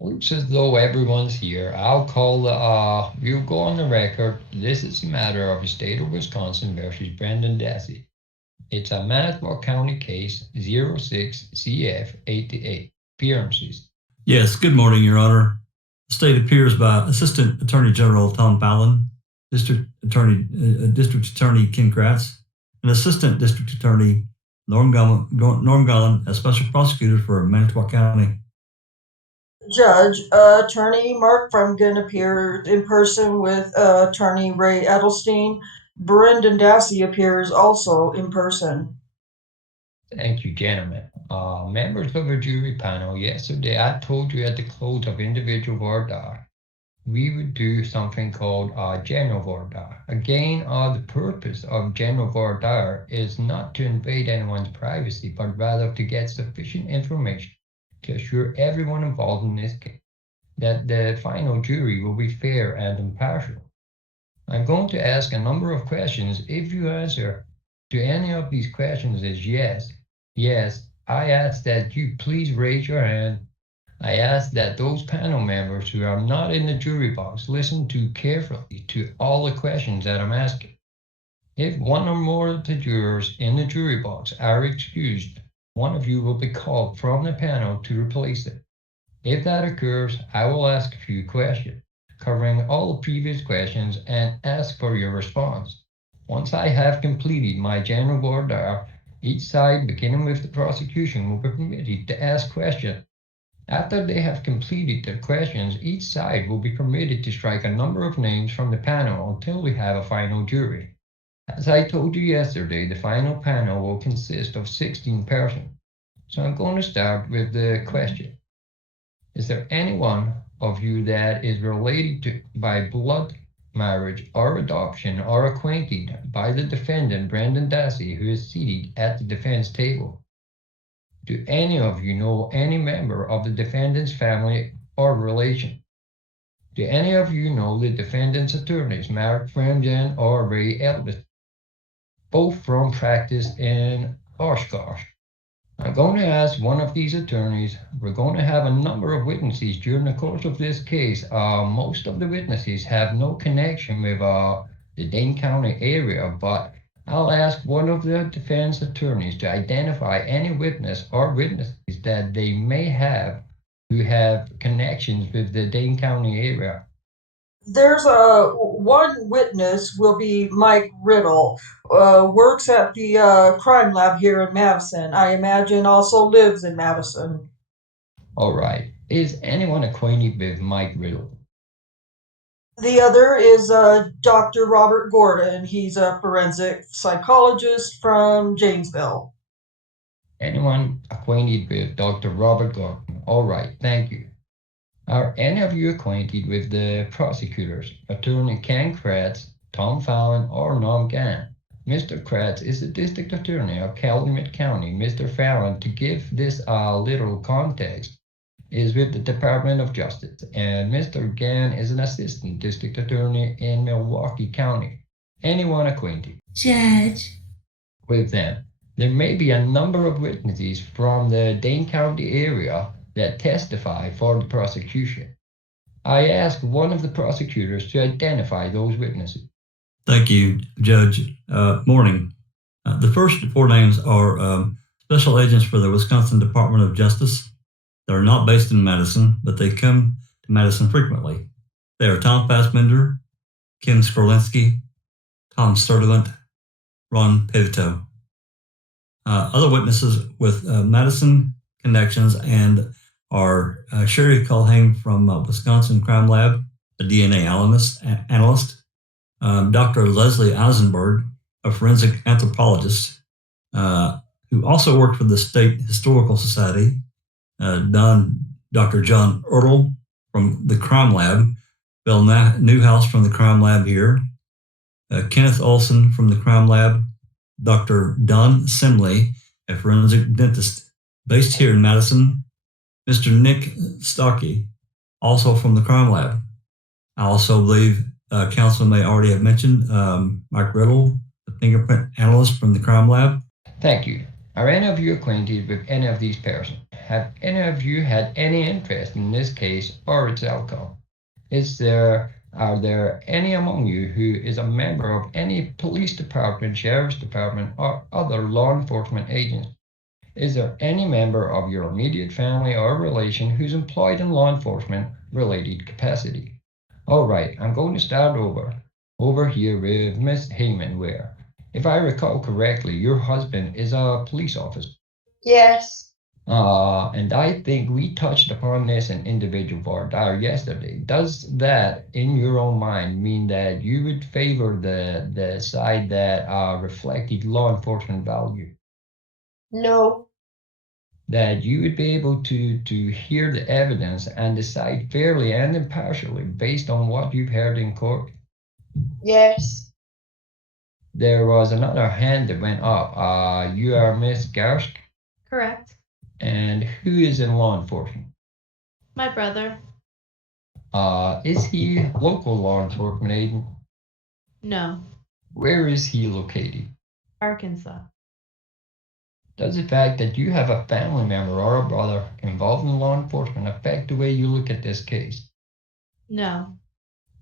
Looks as though everyone's here. We'll go on the record. This is a matter of the state of Wisconsin versus Brendan Dassey. It's a Manitowoc County case 06CF88. Appearances. Yes, good morning, Your Honor. The state appears by Assistant Attorney General Tom FALLON, District Attorney Ken KRATZ, and Assistant District Attorney Norm Glen as Special Prosecutor for Manitowoc County. Judge, Attorney Mark FREMGEN appeared in person with Attorney Ray Edelstein. Brendan Dassey appears also in person. Thank you, gentlemen. Members of the jury panel, yesterday I told you at the close of individual Voir Dire, we would do something called general Voir Dire. Again, the purpose of general Voir Dire is not to invade anyone's privacy, but rather to get sufficient information to assure everyone involved in this case that the final jury will be fair and impartial. I'm going to ask a number of questions. If you answer to any of these questions is yes, I ask that you please raise your hand. I ask that those panel members who are not in the jury box listen carefully to all the questions that I'm asking. If one or more of the jurors in the jury box are excused, one of you will be called from the panel to replace it. If that occurs, I will ask a few questions, covering all the previous questions, and ask for your response. Once I have completed my general Voir Dire, each side, beginning with the prosecution, will be permitted to ask questions. After they have completed their questions, each side will be permitted to strike a number of names from the panel until we have a final jury. As I told you yesterday, the final panel will consist of 16 persons. So I'm going to start with the question. Is there anyone of you that is related to by blood, marriage, or adoption, or acquainted by the defendant, Brendan Dassey, who is seated at the defense table? Do any of you know any member of the defendant's family or relation? Do any of you know the defendant's attorneys, Mark FREMGEN or Ray Edelstein, both from practice in Oshkosh? I'm going to ask one of these attorneys. We're going to have a number of witnesses during the course of this case. Most of the witnesses have no connection with the Dane County area, but I'll ask one of the defense attorneys to identify any witness or witnesses that they may have who have connections with the Dane County area. There's one witness will be Mike Riddle, works at the crime lab here in Madison. I imagine also lives in Madison. All right. Is anyone acquainted with Mike Riddle? The other is Dr. Robert Gordon. He's a forensic psychologist from Janesville. Anyone acquainted with Dr. Robert Gordon? All right, thank you. Are any of you acquainted with the prosecutors, Attorney Ken KRATZ, Tom FALLON, or Norm Glen? Mr. KRATZ is the District Attorney of Calumet County. Mr. FALLON, to give this little context, is with the Department of Justice, and Mr. Glen is an Assistant District Attorney in Milwaukee County. Anyone acquainted? Judge. With them. There may be a number of witnesses from the Dane County area that testify for the prosecution. I ask one of the prosecutors to identify those witnesses. Thank you, Judge. Morning. The first four names are special agents for the Wisconsin Department of Justice. They're not based in Madison, but they come to Madison frequently. They are Tom Fassbender, Kim Skorlinski, Tom Sturdivant, Ron Pivito. Other witnesses with Madison connections and are Charee Culhane from Wisconsin Crime Lab, a DNA analyst, Dr. Leslie Eisenberg, a forensic anthropologist, who also worked for the State Historical Society, Dr. John Ertl from the Crime Lab, Bill Newhouse from the Crime Lab here, Kenneth Olson from the Crime Lab, Dr. Don Simley, a forensic dentist based here in Madison, Mr. Nick Starkey, also from the Crime Lab. I also believe counsel may already have mentioned Mike Riddle, the fingerprint analyst from the Crime Lab. Thank you. Are any of you acquainted with any of these persons? Have any of you had any interest in this case or its outcome? Are there any among you who is a member of any police department, sheriff's department, or other law enforcement agency? Is there any member of your immediate family or relation who's employed in law enforcement related capacity? All right, I'm going to start over here with Miss Heyman, where, if I recall correctly, your husband is a police officer. Yes. And I think we touched upon this in individual Voir Dire yesterday. Does that, in your own mind, mean that you would favor the side that reflected law enforcement value? No. That you would be able to hear the evidence and decide fairly and impartially based on what you've heard in court? Yes. There was another hand that went up. You are Miss Garsk? Correct. And who is in law enforcement? My brother. Is he local law enforcement agent? No. Where is he located? Arkansas. Does the fact that you have a family member or a brother involved in law enforcement affect the way you look at this case? No.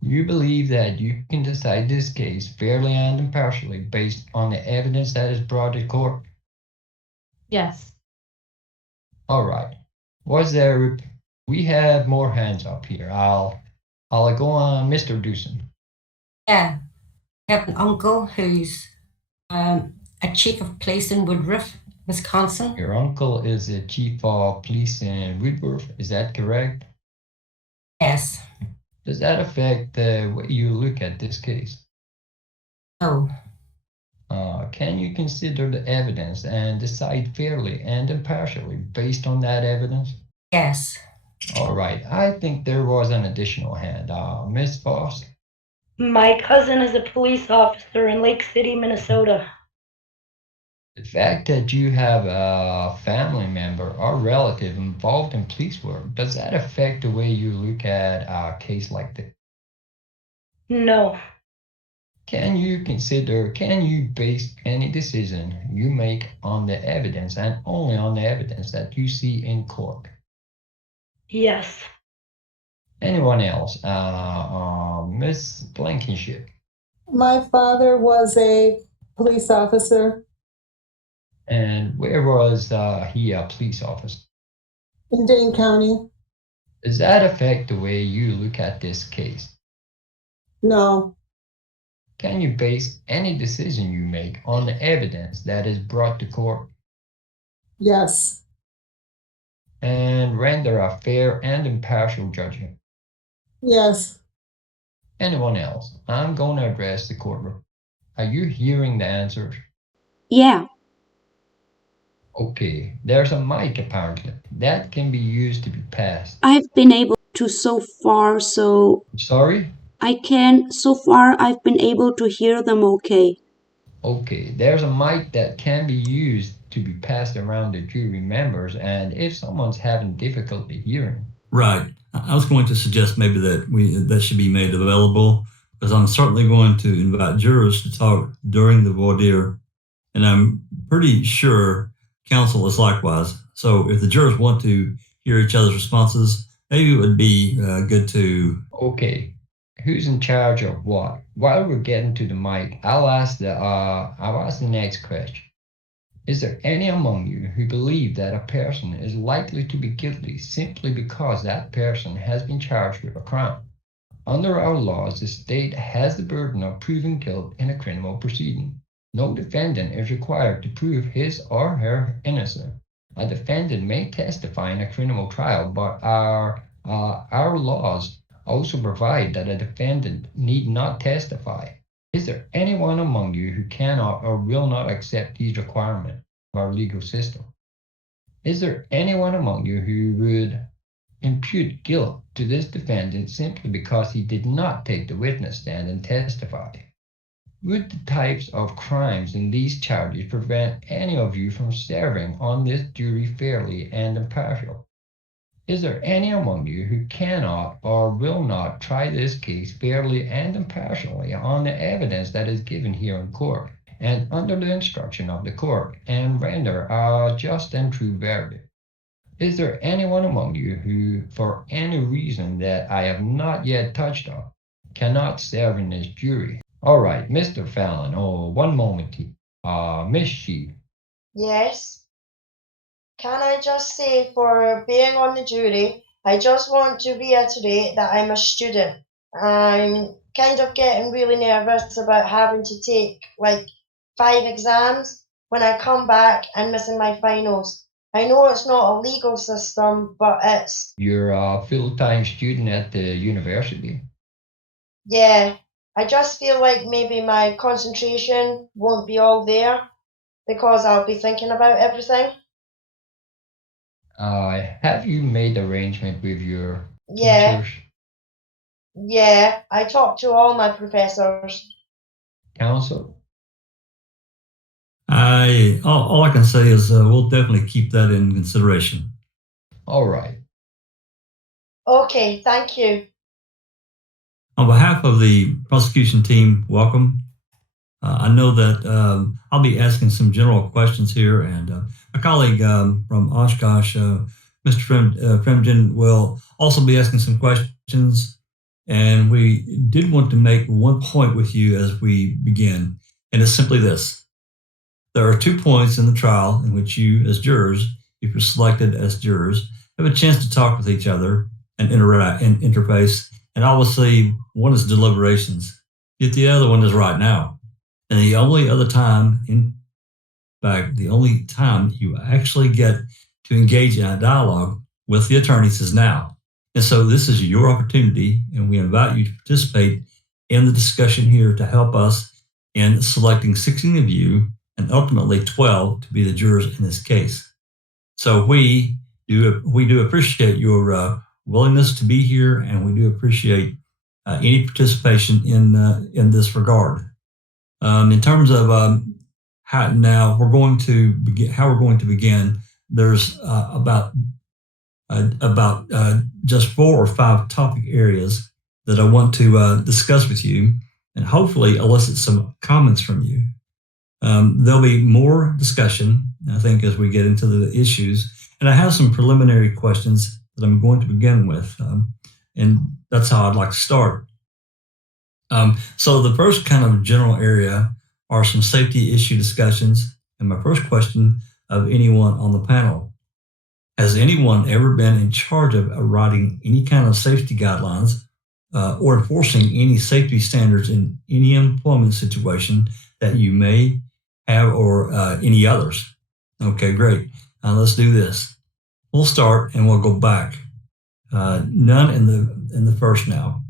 You believe that you can decide this case fairly and impartially based on the evidence that is brought to court? Yes. All right. We have more hands up here. I'll go on Mr. Dewson. Yeah, I have an uncle who's a chief of police in Woodruff, Wisconsin. Your uncle is the chief of police in Woodruff, is that correct? Yes. Does that affect the way you look at this case? No. Can you consider the evidence and decide fairly and impartially based on that evidence? Yes. All right. I think there was an additional hand. Miss Foss? My cousin is a police officer in Lake City, Minnesota. The fact that you have a family member or relative involved in police work, does that affect the way you look at a case like this? No. Can you base any decision you make on the evidence and only on the evidence that you see in court? Yes. Anyone else? Miss Blankenship. My father was a police officer And where was he a police officer? in Dane County. Does that affect the way you look at this case? No. Can you base any decision you make on the evidence that is brought to court? Yes. And render a fair and impartial judgment? Yes. Anyone else? I'm going to address the courtroom. Are you hearing the answers? Yeah. Okay, there's a mic apparently. That can be used to be passed. I've been able to so far I've been able to hear them okay. Okay, there's a mic that can be used to be passed around the jury members, and if someone's having difficulty hearing. Right. I was going to suggest maybe that should be made available, because I'm certainly going to invite jurors to talk during the voir dire, and I'm pretty sure counsel is likewise. So if the jurors want to hear each other's responses, maybe it would be good to... Okay. Who's in charge of what? While we're getting to the mic, I'll ask the next question. Is there any among you who believe that a person is likely to be guilty simply because that person has been charged with a crime? Under our laws, the state has the burden of proving guilt in a criminal proceeding. No defendant is required to prove his or her innocence. A defendant may testify in a criminal trial, but our laws also provide that a defendant need not testify. Is there anyone among you who cannot or will not accept these requirements of our legal system? Is there anyone among you who would impute guilt to this defendant simply because he did not take the witness stand and testify? Would the types of crimes in these charges prevent any of you from serving on this jury fairly and impartial? Is there any among you who cannot or will not try this case fairly and impartially on the evidence that is given here in court, and under the instruction of the court and render a just and true verdict. Is there anyone among you who, for any reason that I have not yet touched on, cannot serve in this jury? All right, Mr. Fallon. Oh, one moment. Miss She. Yes. Can I just say, for being on the jury, I just want to reiterate that I'm a student. I'm kind of getting really nervous about having to take like 5 exams when I come back and missing my finals. I know it's not a legal system, but it's, You're a full-time student at the university. yeah, I just feel like maybe my concentration won't be all there because I'll be thinking about everything. Have you made arrangement with your Yeah, teachers, yeah, I talked to all my professors. counsel? All I can say is we'll definitely keep that in consideration. All right. Okay, thank you. On behalf of the prosecution team, welcome. I know that I'll be asking some general questions here, and my colleague from Oshkosh, Mr. FREMGEN, will also be asking some questions. And we did want to make one point with you as we begin, and it's simply this. There are 2 points in the trial in which you, as jurors, if you're selected as jurors, have a chance to talk with each other and interact and interface. And obviously, one is deliberations, yet the other one is right now. And the only other time, in fact, the only time you actually get to engage in a dialogue with the attorneys is now. And so this is your opportunity, and we invite you to participate in the discussion here to help us in selecting 16 of you and ultimately 12 to be the jurors in this case. So we do appreciate your willingness to be here, and we do appreciate any participation in this regard. In terms of how we're going to begin, there's about just 4 or 5 topic areas that I want to discuss with you, and hopefully elicit some comments from you. There'll be more discussion, I think, as we get into the issues. And I have some preliminary questions that I'm going to begin with. And that's how I'd like to start. So the first kind of general area are some safety issue discussions. And my first question of anyone on the panel: has anyone ever been in charge of writing any kind of safety guidelines or enforcing any safety standards in any employment situation that you may have, or any others? Okay, great. Now let's do this. We'll start and we'll go back. None in the first now.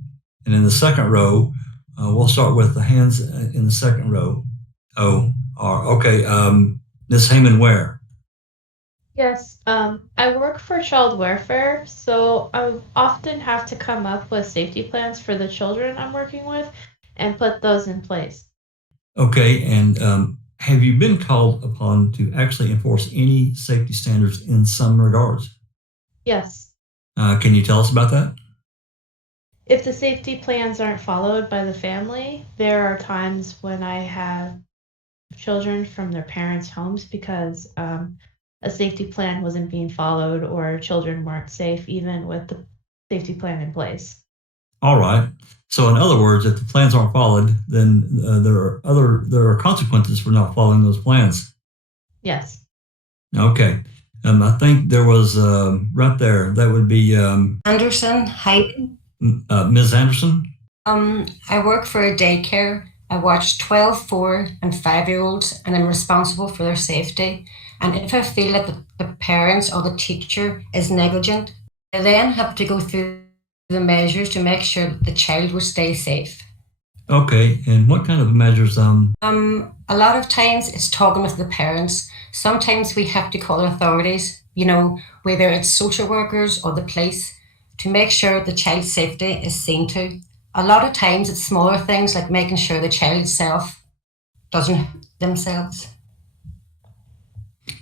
And in the second row, we'll start with the hands in the second row. Okay. Ms. Heyman, where? Yes, I work for child welfare, so I often have to come up with safety plans for the children I'm working with and put those in place. Okay, and have you been called upon to actually enforce any safety standards in some regards? Yes. Can you tell us about that? If the safety plans aren't followed by the family, there are times when I have children from their parents' homes because a safety plan wasn't being followed or children weren't safe even with the safety plan in place. All right. So in other words, if the plans aren't followed, then there are consequences for not following those plans. Yes. Okay. I think there was right there. That would be Anderson, hi. Ms. Anderson. I work for a daycare. I watch 12, 4, and 5-year-olds, and I'm responsible for their safety. And if I feel that the parents or the teacher is negligent, I then have to go through the measures to make sure that the child will stay safe. Okay, and what kind of measures? A lot of times it's talking with the parents. Sometimes we have to call authorities, whether it's social workers or the police, to make sure the child's safety is seen to. A lot of times it's smaller things like making sure the child itself doesn't hurt themselves.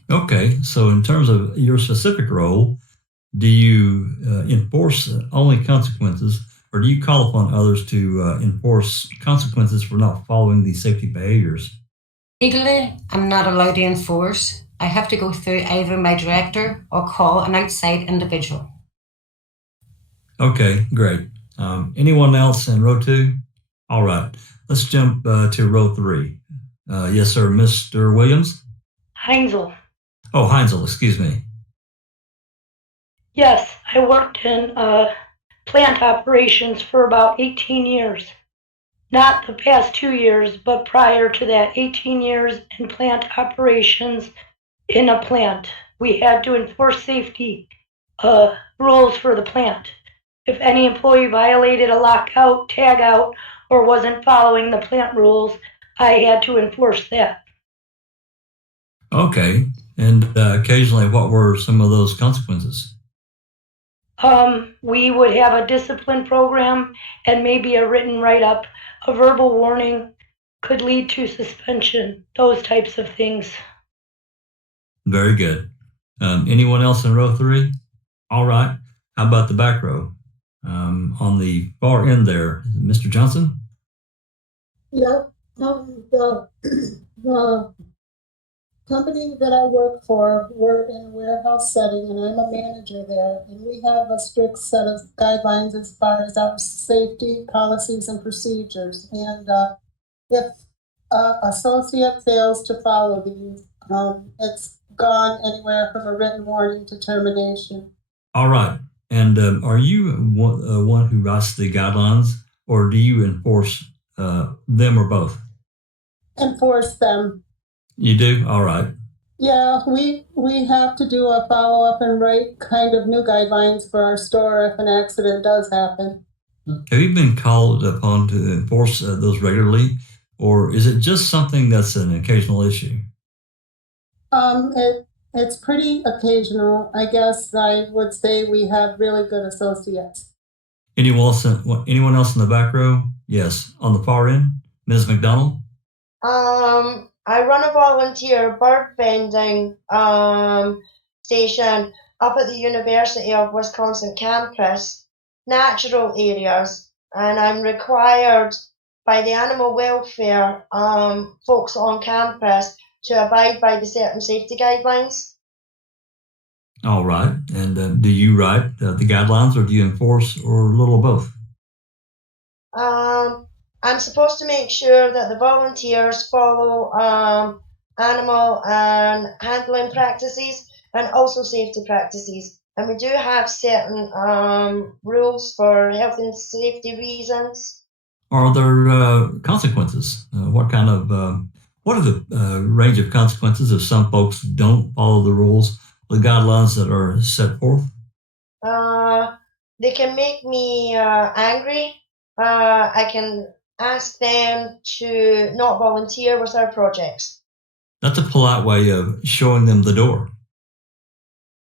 Okay, so in terms of your specific role, do you enforce only consequences, or do you call upon others to enforce consequences for not following these safety behaviors? Legally, I'm not allowed to enforce. I have to go through either my director or call an outside individual. Okay, great. Anyone else in row 2? All right, let's jump to row 3. Yes, sir, Mr. Williams? Heinzel. Oh, Heinzel, excuse me. Yes, I worked in plant operations for about 18 years. Not the past 2 years, but prior to that, 18 years in plant operations in a plant. We had to enforce safety rules for the plant. If any employee violated a lockout, tag out, or wasn't following the plant rules, I had to enforce that. Okay, and occasionally, what were some of those consequences? We would have a discipline program and maybe a written write-up. A verbal warning could lead to suspension, those types of things. Very good. Anyone else in row 3? All right. How about the back row? On the far end there, Mr. Johnson? Yep. The company that I work for, we're in a warehouse setting, and I'm a manager there, and we have a strict set of guidelines as far as our safety policies and procedures. And if an associate fails to follow these, it's gone anywhere from a written warning to termination. All right. And are you one who writes the guidelines, or do you enforce them or both? Enforce them. You do? All right. Yeah, we have to do a follow-up and write kind of new guidelines for our store if an accident does happen. Have you been called upon to enforce those regularly, or is it just something that's an occasional issue? It's pretty occasional. I guess I would say we have really good associates. Anyone else in the back row? Yes. On the far end, Ms. McDonald? I run a volunteer bird bending station up at the University of Wisconsin campus, natural areas, and I'm required by the animal welfare folks on campus to abide by the certain safety guidelines. All right. And do you write the guidelines, or do you enforce, or a little of both? I'm supposed to make sure that the volunteers follow animal and handling practices and also safety practices. And we do have certain rules for health and safety reasons. Are there consequences? What are the range of consequences if some folks don't follow the rules, the guidelines that are set forth? They can make me angry. I can ask them to not volunteer with our projects. That's a polite way of showing them the door.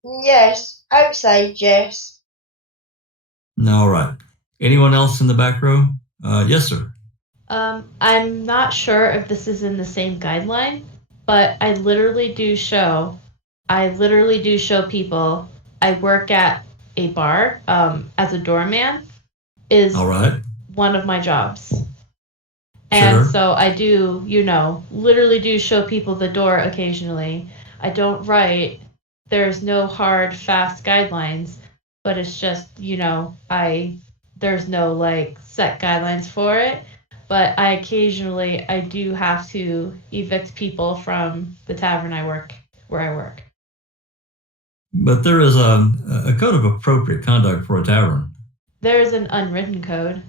Yes, outside, yes. All right. Anyone else in the back row? Yes, sir. I'm not sure if this is in the same guideline, but I literally do show people. I work at a bar as a doorman is all right. One of my jobs. And sure. So I do, literally do show people the door occasionally. I don't write. There's no hard, fast guidelines, but it's just, there's no set guidelines for it. But I do have to evict people from the tavern where I work. But there is a code of appropriate conduct for a tavern. There's an unwritten code.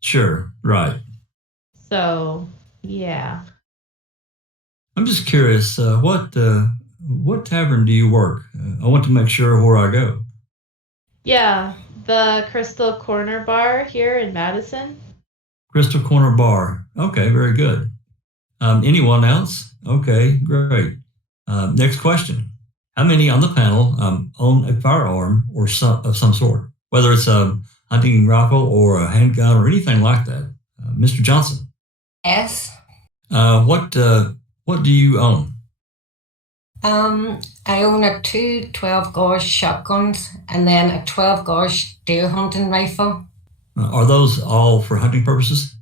Sure, right. So, yeah. I'm just curious, what tavern do you work? I want to make sure where I go. Yeah, the Crystal Corner Bar here in Madison. Crystal Corner Bar. Okay, very good. Anyone else? Okay, great. Next question. How many on the panel own a firearm or of some sort, whether it's a hunting rifle or a handgun or anything like that? Mr. Johnson. Yes. What do you own? I own a 2 12-gauge shotguns and then a 12-gauge deer hunting rifle. Are those all for hunting purposes?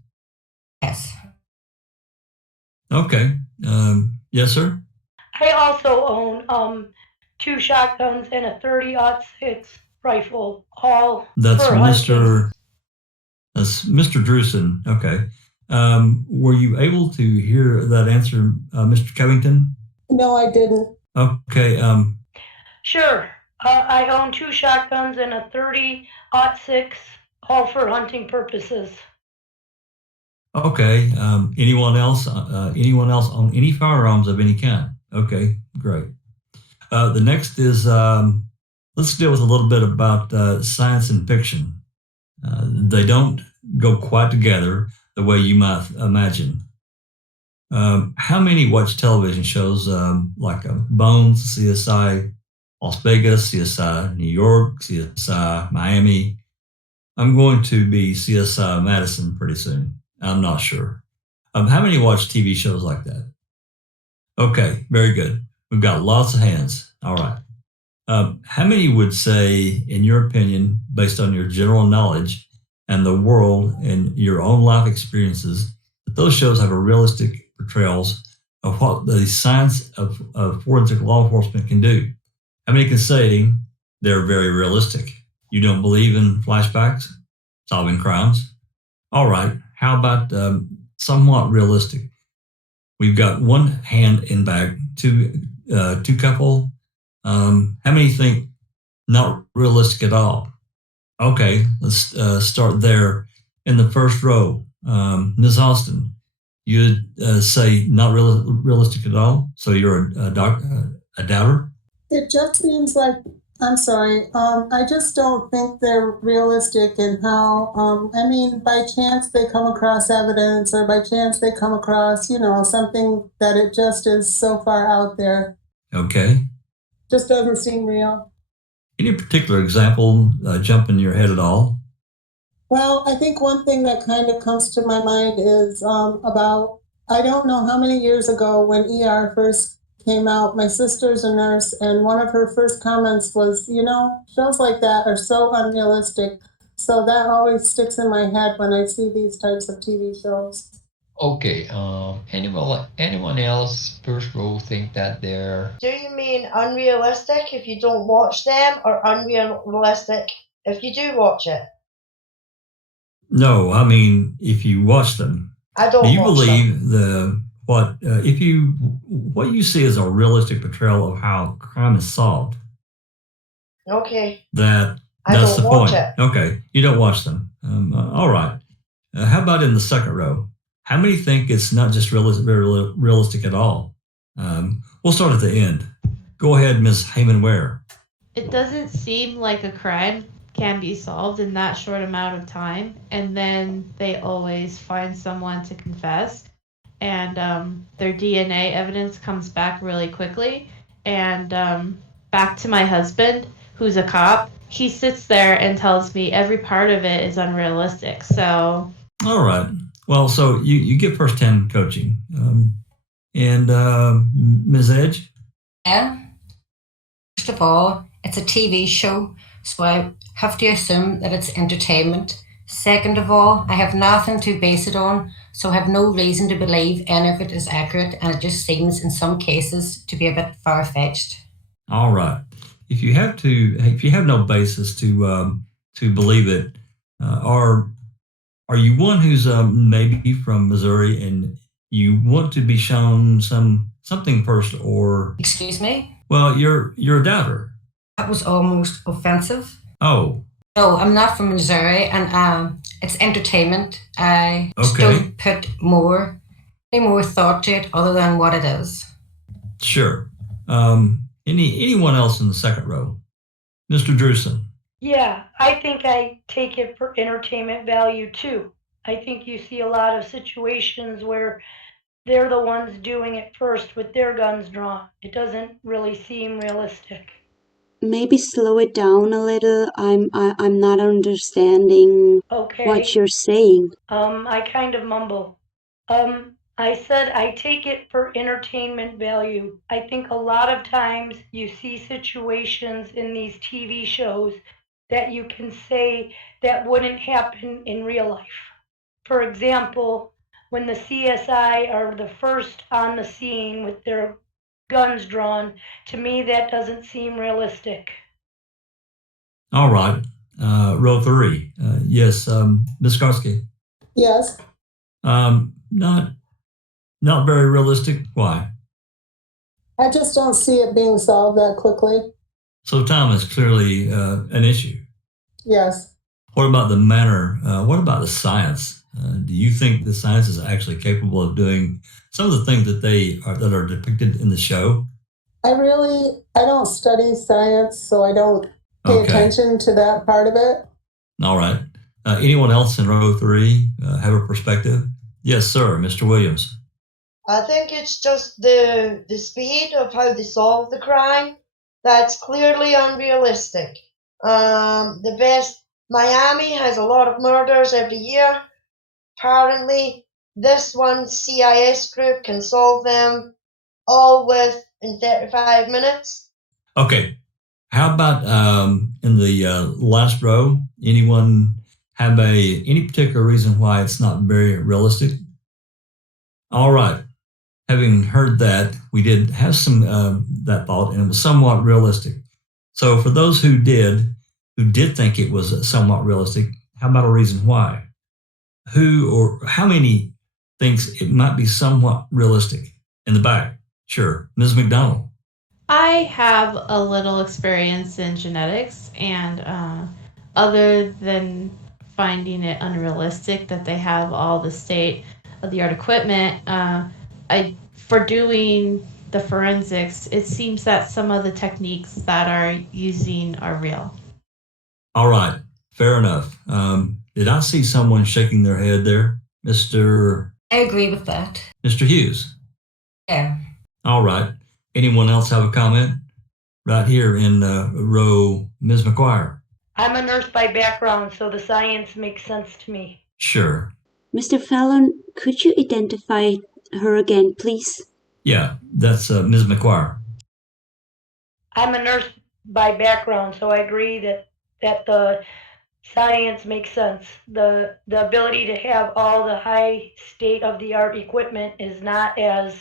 Yes. Okay. Yes, sir. I also own 2 shotguns and a 30-06 rifle, all That's for hunting. That's Mr. Drewson. Okay. Were you able to hear that answer, Mr. Covington? No, I didn't. Okay. Sure. I own 2 shotguns and a 30-06, all for hunting purposes. Okay. Anyone else? Anyone else own any firearms of any kind? Okay, great. The next is let's deal with a little bit about science and fiction. They don't go quite together the way you might imagine. How many watch television shows like Bones, CSI Las Vegas, CSI New York, CSI Miami? I'm going to be CSI Madison pretty soon. I'm not sure. How many watch TV shows like that? Okay, very good. We've got lots of hands. All right. How many would say, in your opinion, based on your general knowledge and the world and your own life experiences, that those shows have a realistic portrayals of what the science of forensic law enforcement can do? How many can say they're very realistic? You don't believe in flashbacks, solving crimes? All right. How about somewhat realistic? We've got one hand in back, two couple. How many think not realistic at all? Okay, let's start there in the first row. Ms. Austin, you'd say not realistic at all. So you're a doubter? It just seems like, I'm sorry, I just don't think they're realistic in how, I mean, by chance they come across evidence or by chance they come across, something that it just is so far out there. Okay. Just doesn't seem real. Any particular example jump in your head at all? Well, I think one thing that kind of comes to my mind is about, I don't know how many years ago when ER first came out, my sister's a nurse, and one of her first comments was, shows like that are so unrealistic. So that always sticks in my head when I see these types of TV shows. Okay, anyone else first row think that they're... Do you mean unrealistic if you don't watch them, or unrealistic if you do watch it? No, I mean if you watch them. I don't. Do you watch believe them. what you see as a realistic portrayal of how crime is solved? Okay. That's the point. Okay, you don't watch them. All right. How about in the second row? How many think it's not just very realistic at all? We'll start at the end. Go ahead, Ms. Heyman-Ware. It doesn't seem like a crime can be solved in that short amount of time, and then they always find someone to confess, and their DNA evidence comes back really quickly. And back to my husband, who's a cop, he sits there and tells me every part of it is unrealistic. So all right. Well, so you get first-hand coaching. And Ms. Edge? Yeah. First of all, it's a TV show, so I have to assume that it's entertainment. Second of all, I have nothing to base it on, so I have no reason to believe any of it is accurate, and it just seems in some cases to be a bit far-fetched. All right. If you have no basis to believe it, are you one who's maybe from Missouri and you want to be shown something first, or? Excuse me? Well, you're a doubter. That was almost offensive. Oh. No, I'm not from Missouri, and it's entertainment. I just don't put any more thought to it other than what it is. Sure. Anyone else in the second row? Mr. Drewson. Yeah, I think I take it for entertainment value too. I think you see a lot of situations where they're the ones doing it first with their guns drawn. It doesn't really seem realistic. Maybe slow it down a little. I'm not understanding what you're saying. I kind of mumble. I said I take it for entertainment value. I think a lot of times you see situations in these TV shows that you can say that wouldn't happen in real life. For example, when the CSI are the first on the scene with their guns drawn. To me, that doesn't seem realistic. All right. Row 3. Yes, Ms. Karski. Yes. Not very realistic. Why? I just don't see it being solved that quickly. So time is clearly an issue. Yes. What about the manner? What about the science? Do you think the science is actually capable of doing some of the things that are depicted in the show? I don't study science, so I don't pay attention to that part of it. All right. Anyone else in row 3 have a perspective? Yes, sir, Mr. Williams. I think it's just the speed of how they solve the crime that's clearly unrealistic. Miami has a lot of murders every year. Apparently, this one CIS group can solve them all in 35 minutes. Okay. How about in the last row? Anyone have any particular reason why it's not very realistic? All right. Having heard that, we did have some that thought, and it was somewhat realistic. So for those who did think it was somewhat realistic, how about a reason why? Who or how many thinks it might be somewhat realistic? In the back. Sure. Ms. McDonald. I have a little experience in genetics, and other than finding it unrealistic that they have all the state-of-the-art equipment, for doing the forensics, it seems that some of the techniques that are using are real. All right, fair enough. Did I see someone shaking their head there? I agree with that. Mr. Hughes? Yeah. All right. Anyone else have a comment? Right here in row, Ms. McGuire. I'm a nurse by background, so the science makes sense to me. Sure. Mr. Fallon, could you identify her again, please? Yeah, that's Ms. McGuire. I'm a nurse by background, so I agree that the science makes sense. The ability to have all the high state-of-the-art equipment is not as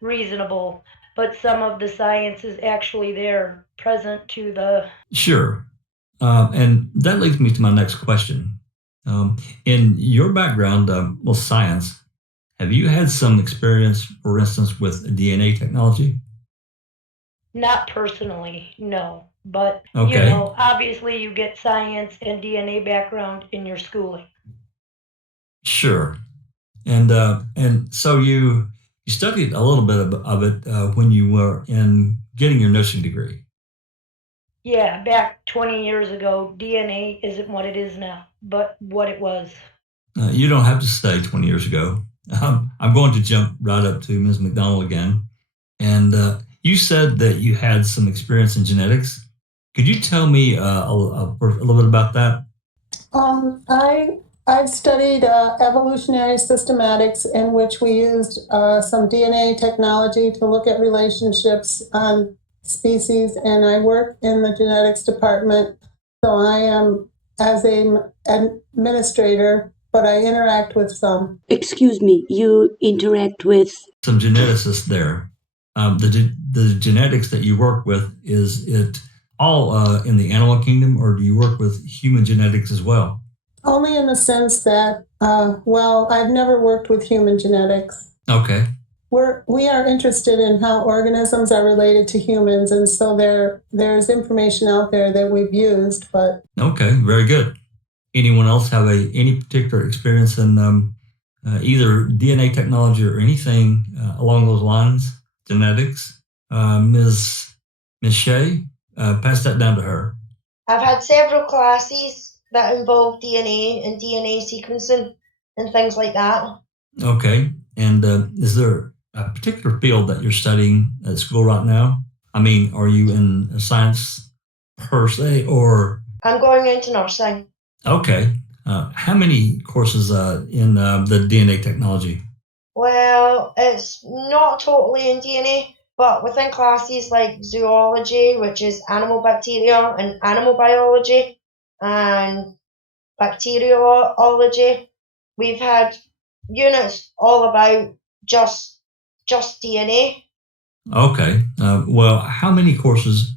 reasonable, but some of the science is actually there, present to the... Sure. And that leads me to my next question. In your background, science, have you had some experience, for instance, with DNA technology? Not personally, no. But, okay. Obviously you get science and DNA background in your schooling. Sure. And so you studied a little bit of it when you were getting your nursing degree. Yeah, back 20 years ago, DNA isn't what it is now, but what it was. You don't have to say 20 years ago. I'm going to jump right up to Ms. McDonald again. And you said that you had some experience in genetics. Could you tell me a little bit about that? I've studied evolutionary systematics, in which we used some DNA technology to look at relationships on species, and I work in the genetics department, so I am as an administrator, but I interact with some. Excuse me, you interact with? Some geneticists there. The genetics that you work with, is it all in the animal kingdom, or do you work with human genetics as well? Only in the sense that, I've never worked with human genetics. Okay. We are interested in how organisms are related to humans, and so there's information out there that we've used, but... Okay, very good. Anyone else have any particular experience in either DNA technology or anything along those lines? Genetics? Ms. Shea, pass that down to her. I've had several classes that involve DNA and DNA sequencing and things like that. Okay, and is there a particular field that you're studying at school right now? I mean, are you in science per se, or? I'm going into nursing. Okay. How many courses in the DNA technology? Well, it's not totally in DNA, but within classes like zoology, which is animal bacteria, and animal biology, and bacteriology, we've had unit's all about just DNA. Okay. Well, how many courses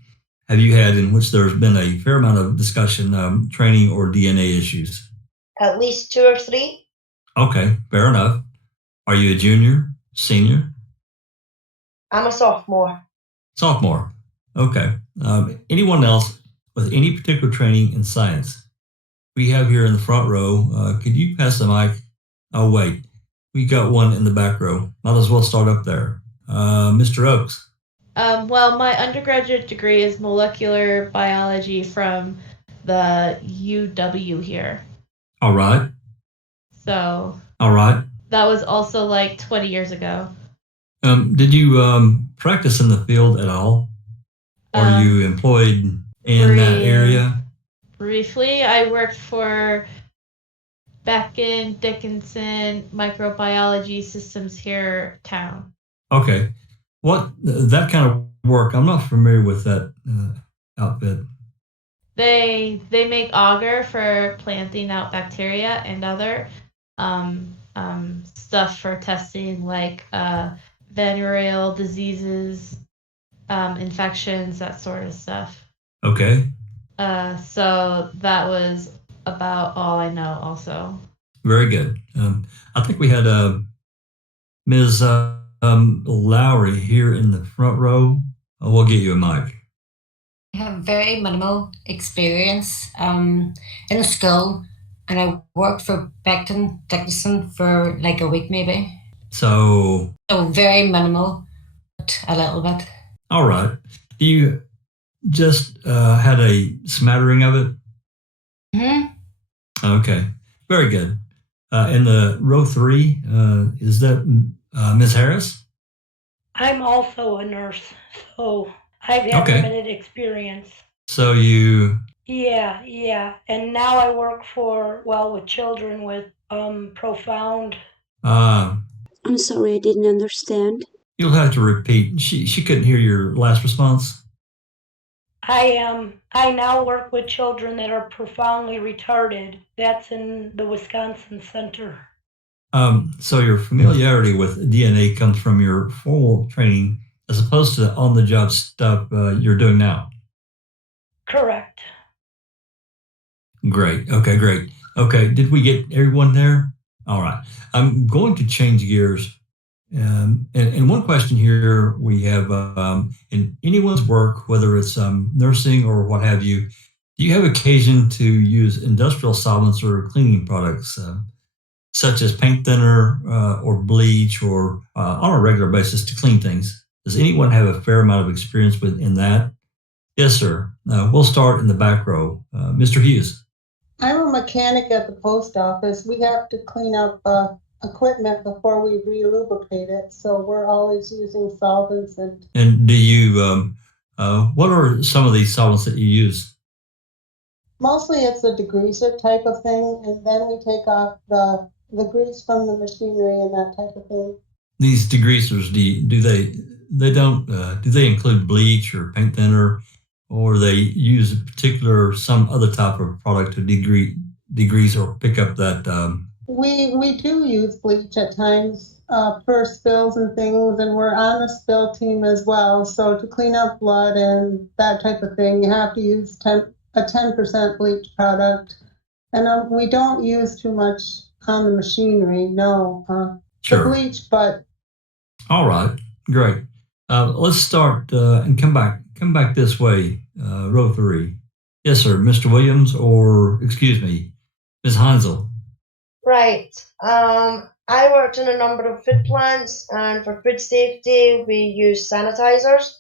have you had in which there's been a fair amount of discussion, training, or DNA issues? At least 2 or 3. Okay, fair enough. Are you a junior, senior? I'm a sophomore. Sophomore. Okay. Anyone else with any particular training in science? We have here in the front row. Could you pass the mic? Oh, wait. We got one in the back row. Might as well start up there. Mr. Oakes. Well, my undergraduate degree is molecular biology from the UW here. All right. So. All right. That was also like 20 years ago. Did you practice in the field at all? Are you employed in that area? Briefly, I worked for Beccachu Dickinson Microbiology Systems here town. Okay. What that kind of work? I'm not familiar with that outfit. They make agar for planting out bacteria and other stuff for testing like venereal diseases, infections, that sort of stuff. Okay. So that was about all I know also. Very good. I think we had Ms. Lowry here in the front row. We'll get you a mic. I have very minimal experience in school, and I worked for Brendan Dassey for like a week maybe. So very minimal, but a little bit. All right. Do you just had a smattering of it? Mm-hmm. Okay. Very good. In the row 3, is that Ms. Harris? I'm also a nurse, so I've had limited experience. So you... Yeah. And now I work with children with profound... I'm sorry, I didn't understand. You'll have to repeat. She couldn't hear your last response. I now work with children that are profoundly retarded. That's in the Wisconsin Center. So your familiarity with DNA comes from your formal training as opposed to on-the-job stuff you're doing now? Correct. Great. Okay, great. Okay, did we get everyone there? All right. I'm going to change gears. And one question here we have, in anyone's work, whether it's nursing or what have you, do you have occasion to use industrial solvents or cleaning products, such as paint thinner or bleach or on a regular basis to clean things? Does anyone have a fair amount of experience in that? Yes, sir. We'll start in the back row. Mr. Hughes. I'm a mechanic at the post office. We have to clean up equipment before we re-lubricate it, so we're always using solvents. And do you, what are some of these solvents that you use? Mostly it's a degreaser type of thing, and then we take off the grease from the machinery and that type of thing. These degreasers, do they include bleach or paint thinner, or they use some other type of product to degrease or pick up that? We do use bleach at times for spills and things, and we're on the spill team as well. So to clean up blood and that type of thing, you have to use a 10% bleach product. And we don't use too much on the machinery, no. Sure. The bleach, but... All right, great. Let's start and come back this way, row 3. Yes, sir, Mr. Williams, or excuse me, Ms. Hansel. Right. I worked in a number of food plants, and for food safety, we use sanitizers.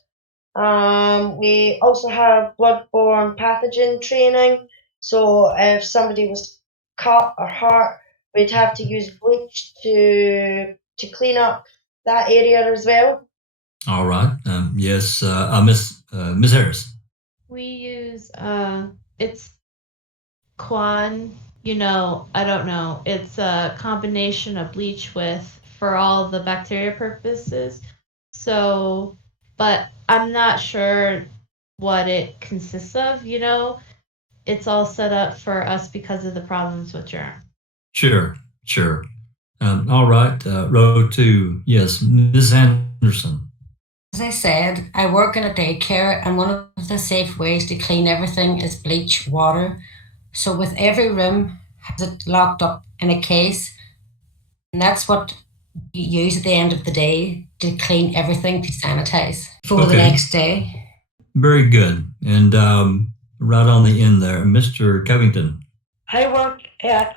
We also have bloodborne pathogen training. So if somebody was cut or hurt, we'd have to use bleach to clean up that area as well. All right. Yes, Miss Harris. We use it's Quan. I don't know. It's a combination of bleach for all the bacteria purposes. So, but I'm not sure what it consists of. It's all set up for us because of the problems with germ. Sure. All right, row 2. Yes, Ms. Anderson. As I said, I work in a daycare, and one of the safe ways to clean everything is bleach water. So with every room has it locked up in a case, and that's what you use at the end of the day to clean everything, to sanitize for the next day. Very good. And right on the end there, Mr. Covington. I work at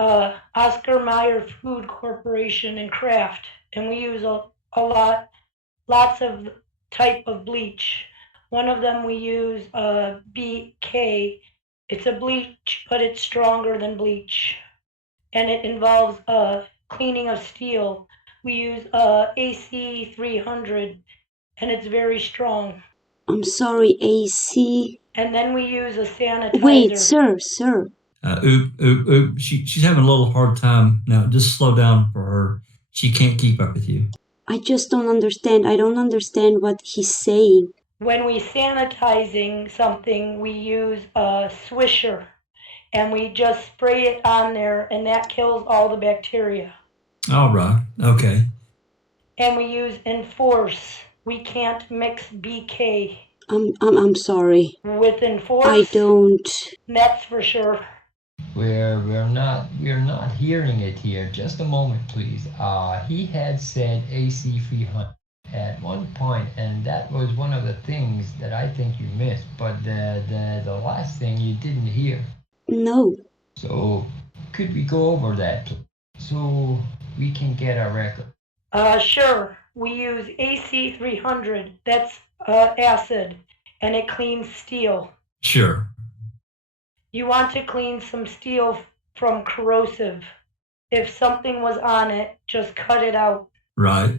Oscar Mayer Food Corporation in Kraft, and we use lots of type of bleach. One of them we use BK. It's a bleach, but it's stronger than bleach, and it involves cleaning of steel. We use AC 300, and it's very strong. I'm sorry, AC. And then we use a sanitizer. Wait, sir. She's having a little hard time now. Just slow down for her. She can't keep up with you. I just don't understand. I don't understand what he's saying. When we sanitizing something, we use a swisher, and we just spray it on there, and that kills all the bacteria. All right. Okay. And we use Enforce. We can't mix BK. I'm sorry. With Enforce? I don't. That's for sure. We're not hearing it here. Just a moment, please. He had said AC 300 at one point, and that was one of the things that I think you missed. But the last thing you didn't hear. No. So could we go over that, please, so we can get a record? Sure. We use AC 300. That's acid, and it cleans steel. Sure. You want to clean some steel from corrosive. If something was on it, just cut it out. Right.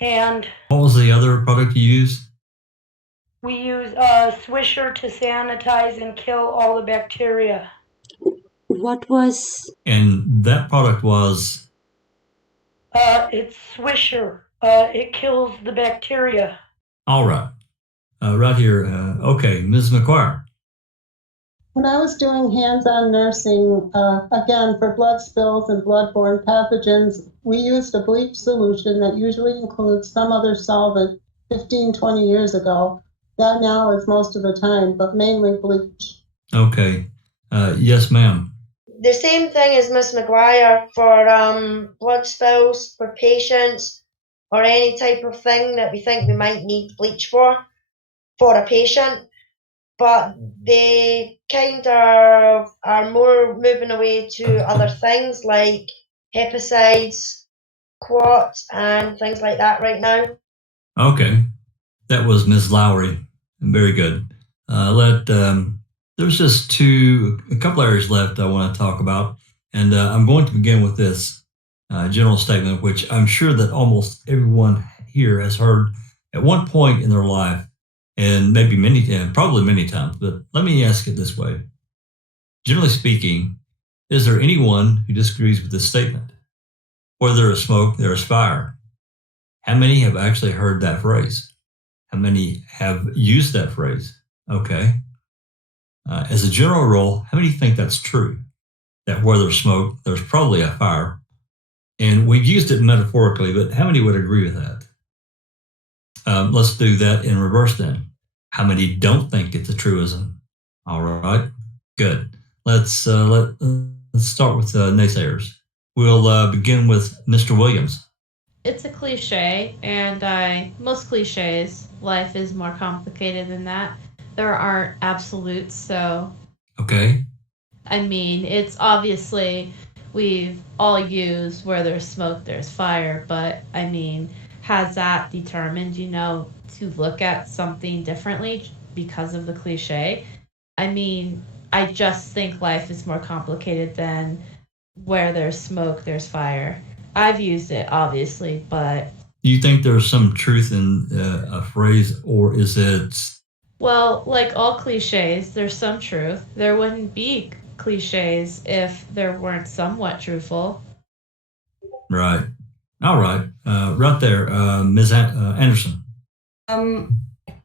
And what was the other product you used? We use a swisher to sanitize and kill all the bacteria. What was? And that product was? It's swisher. It kills the bacteria. All right. Right here. Okay, Ms. McQuire. When I was doing hands-on nursing, again, for blood spills and bloodborne pathogens, we used a bleach solution that usually includes some other solvent 15, 20 years ago. That now is most of the time, but mainly bleach. Okay. Yes, ma'am. The same thing as Miss McGuire for blood spills, for patients, or any type of thing that we think we might need bleach for a patient. But they kind of are more moving away to other things like herbicides, quats, and things like that right now. Okay. That was Ms. Lowry. Very good. There's just a couple areas left I want to talk about. And I'm going to begin with this general statement, which I'm sure that almost everyone here has heard at one point in their life, and maybe probably many times, but let me ask it this way. Generally speaking, is there anyone who disagrees with this statement? Where there is smoke, there is fire. How many have actually heard that phrase? How many have used that phrase? Okay. As a general rule, how many think that's true? That where there's smoke, there's probably a fire. And we've used it metaphorically, but how many would agree with that? Let's do that in reverse then. How many don't think it's a truism? All right, good. Let's start with naysayers. We'll begin with Mr. Williams. It's a cliche, and most cliches, life is more complicated than that. There aren't absolutes, so. Okay. I mean, it's obviously we've all used where there's smoke, there's fire, but I mean, has that determined, to look at something differently because of the cliche? I mean, I just think life is more complicated than where there's smoke, there's fire. I've used it, obviously, but. Do you think there's some truth in a phrase, or is it? Well, like all cliches, there's some truth. There wouldn't be cliches if there weren't somewhat truthful. Right. All right. Right there, Ms. Anderson. I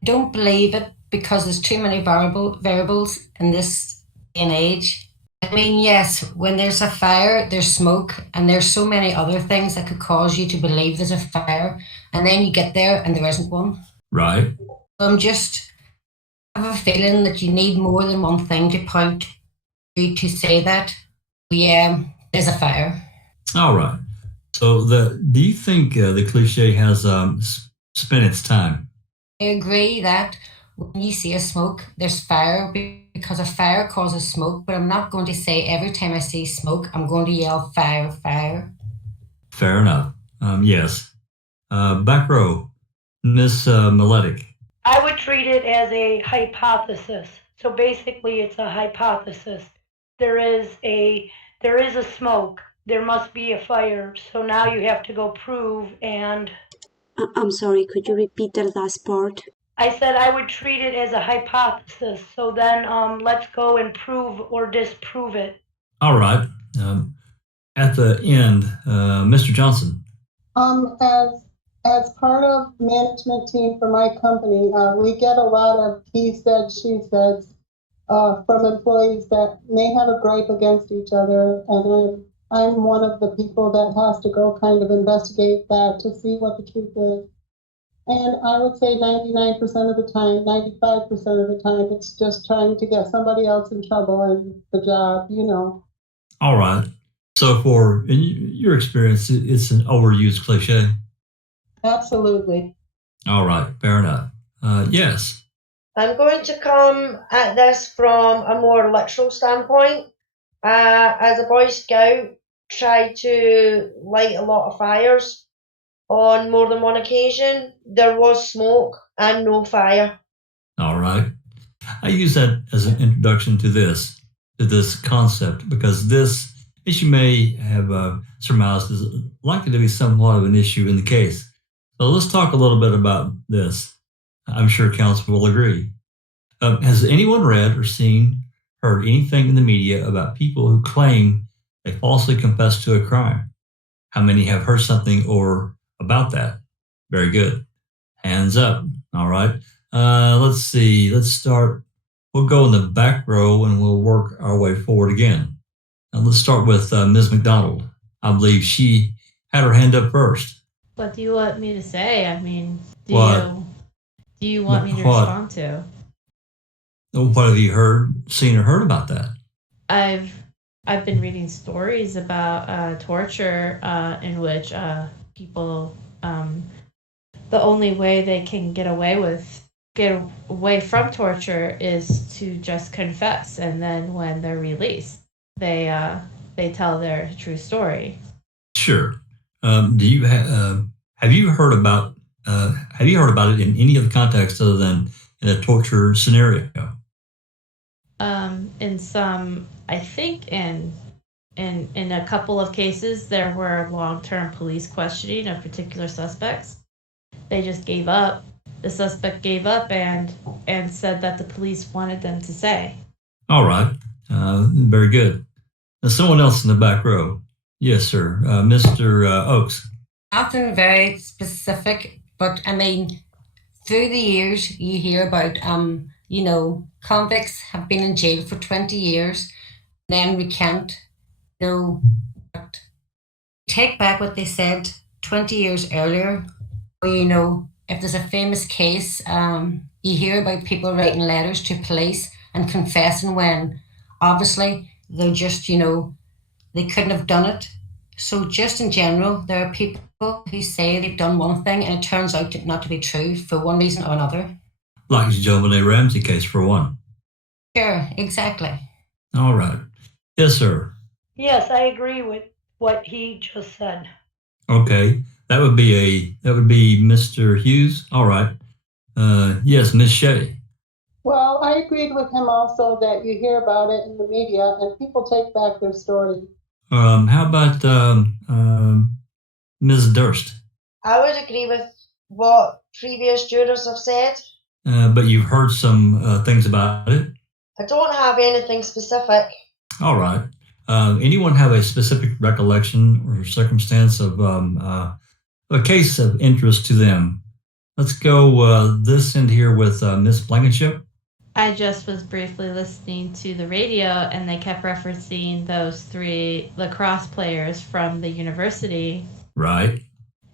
don't believe it because there's too many variables in this day and age. I mean, yes, when there's a fire, there's smoke, and there's so many other things that could cause you to believe there's a fire, and then you get there and there isn't one. Right. I'm just have a feeling that you need more than one thing to point to say that, yeah, there's a fire. All right. So do you think the cliche has spent its time? I agree that when you see a smoke, there's fire because a fire causes smoke, but I'm not going to say every time I see smoke, I'm going to yell fire, fire. Fair enough. Yes. Back row, Miss Miletic. I would treat it as a hypothesis. So basically it's a hypothesis. There is a smoke. There must be a fire. So now you have to go prove and... I'm sorry, could you repeat the last part? I said I would treat it as a hypothesis. So then let's go and prove or disprove it. All right. At the end, Mr. Johnson. As part of management team for my company, we get a lot of he said, she said from employees that may have a gripe against each other, and I'm one of the people that has to go kind of investigate that to see what the truth is. And I would say 99% of the time, 95% of the time, it's just trying to get somebody else in trouble and the job, you know. All right. So in your experience, it's an overused cliche? Absolutely. All right. Fair enough. Yes. I'm going to come at this from a more literal standpoint. As a Boy Scout, tried to light a lot of fires. On more than one occasion, there was smoke and no fire. All right. I use that as an introduction to this concept, because this, as you may have surmised, is likely to be somewhat of an issue in the case. So let's talk a little bit about this. I'm sure counsel will agree. Has anyone read or heard anything in the media about people who claim they falsely confessed to a crime? How many have heard something or about that? Very good. Hands up. All right. Let's see. Let's start. We'll go in the back row and we'll work our way forward again. Now let's start with Ms. McDonald. I believe she had her hand up first. What do you want me to say? I mean, do you want me to respond to? What have you seen or heard about that? I've been reading stories about torture in which people, the only way they can get away from torture is to just confess, and then when they're released, they tell their true story. Sure. Do you have you heard about it in any other context other than in a torture scenario? In some, I think in a couple of cases, there were long-term police questioning of particular suspects. They just gave up. The suspect gave up and said that the police wanted them to say. All right. Very good. Now, someone else in the back row. Yes, sir. Mr. Oakes. Nothing very specific, but I mean, through the years, you hear about, convicts have been in jail for 20 years, then recant, but take back what they said 20 years earlier. Or, if there's a famous case, you hear about people writing letters to police and confessing when obviously they're just, they couldn't have done it. So just in general, there are people who say they've done one thing and it turns out not to be true for one reason or another. Like the JonBenet Ramsey case, for one. Sure, exactly. All right. Yes, sir. Yes, I agree with what he just said. Okay. That would be Mr. Hughes. All right. Yes, Ms. Shea. Well, I agreed with him also that you hear about it in the media and people take back their story. How about Ms. Durst? I would agree with what previous jurors have said. But you've heard some things about it? I don't have anything specific. All right. Anyone have a specific recollection or circumstance of a case of interest to them? Let's go this end here with Ms. Blankenship. I just was briefly listening to the radio, and they kept referencing those 3 lacrosse players from the university. Right.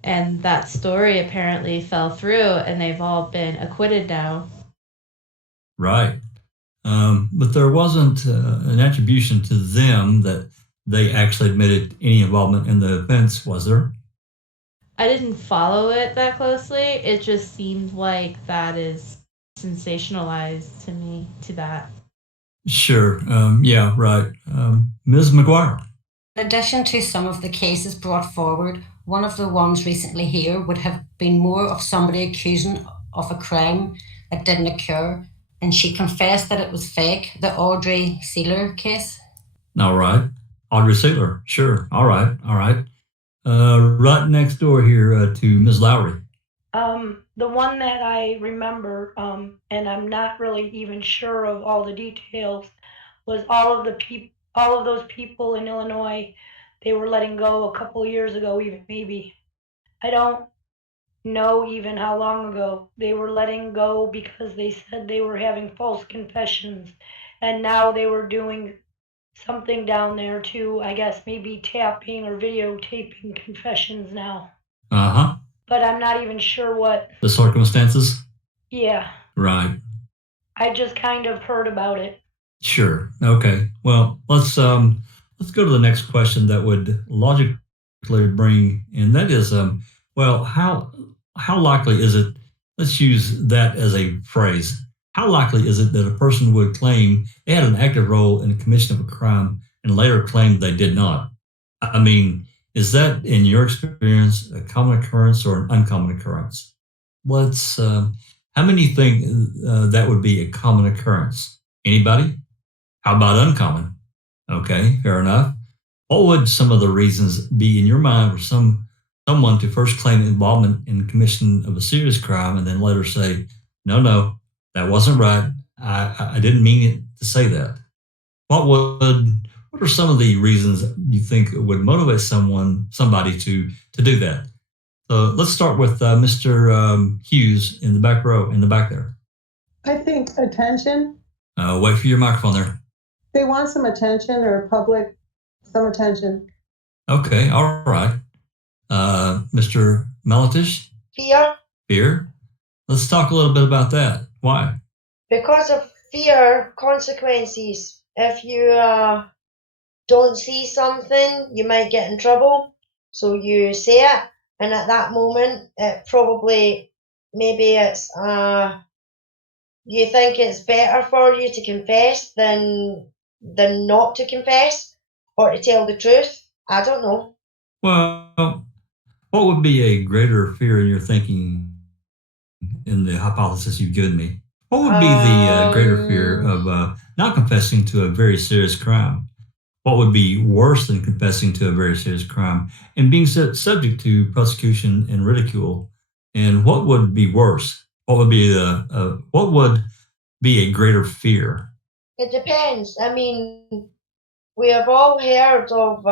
And that story apparently fell through, and they've all been acquitted now. Right. But there wasn't an attribution to them that they actually admitted any involvement in the offense, was there? I didn't follow it that closely. It just seemed like that is sensationalized to me, to that. Sure. Yeah, right. Ms. McGuire. In addition to some of the cases brought forward, one of the ones recently here would have been more of somebody accusing of a crime that didn't occur, and she confessed that it was fake, the Audrey Sealer case. All right. Audrey Sealer. Sure. All right. Right next door here to Ms. Lowry. The one that I remember, and I'm not really even sure of all the details, was all of those people in Illinois. They were letting go a couple of years ago, even maybe. I don't know even how long ago. They were letting go because they said they were having false confessions, and now they were doing something down there too. I guess maybe tapping or videotaping confessions now. Uh-huh. But I'm not even sure what. The circumstances? Yeah. Right. I just kind of heard about it. Sure. Okay. Well, let's go to the next question that would logically bring, and that is, well, how likely is it? Let's use that as a phrase. How likely is it that a person would claim they had an active role in the commission of a crime and later claim they did not? I mean, is that, in your experience, a common occurrence or an uncommon occurrence? How many think that would be a common occurrence? Anybody? How about uncommon? Okay, fair enough. What would some of the reasons be in your mind for someone to first claim involvement in the commission of a serious crime and then later say, no, that wasn't right. I didn't mean it to say that. What are some of the reasons you think would motivate somebody to do that? So let's start with Mr. Hughes in the back row, in the back there. I think attention. Wait for your microphone there. They want some attention or some attention. Okay, all right. Mr. Melatish? Fear? Let's talk a little bit about that. Why? Because of fear consequences. If you don't see something, you might get in trouble. So you say it, and at that moment, maybe it's you think it's better for you to confess than not to confess or to tell the truth. I don't know. Well, what would be a greater fear in your thinking in the hypothesis you've given me? What would be the greater fear of not confessing to a very serious crime? What would be worse than confessing to a very serious crime and being subject to prosecution and ridicule? And what would be worse? What would be a greater fear? It depends. I mean, we have all heard of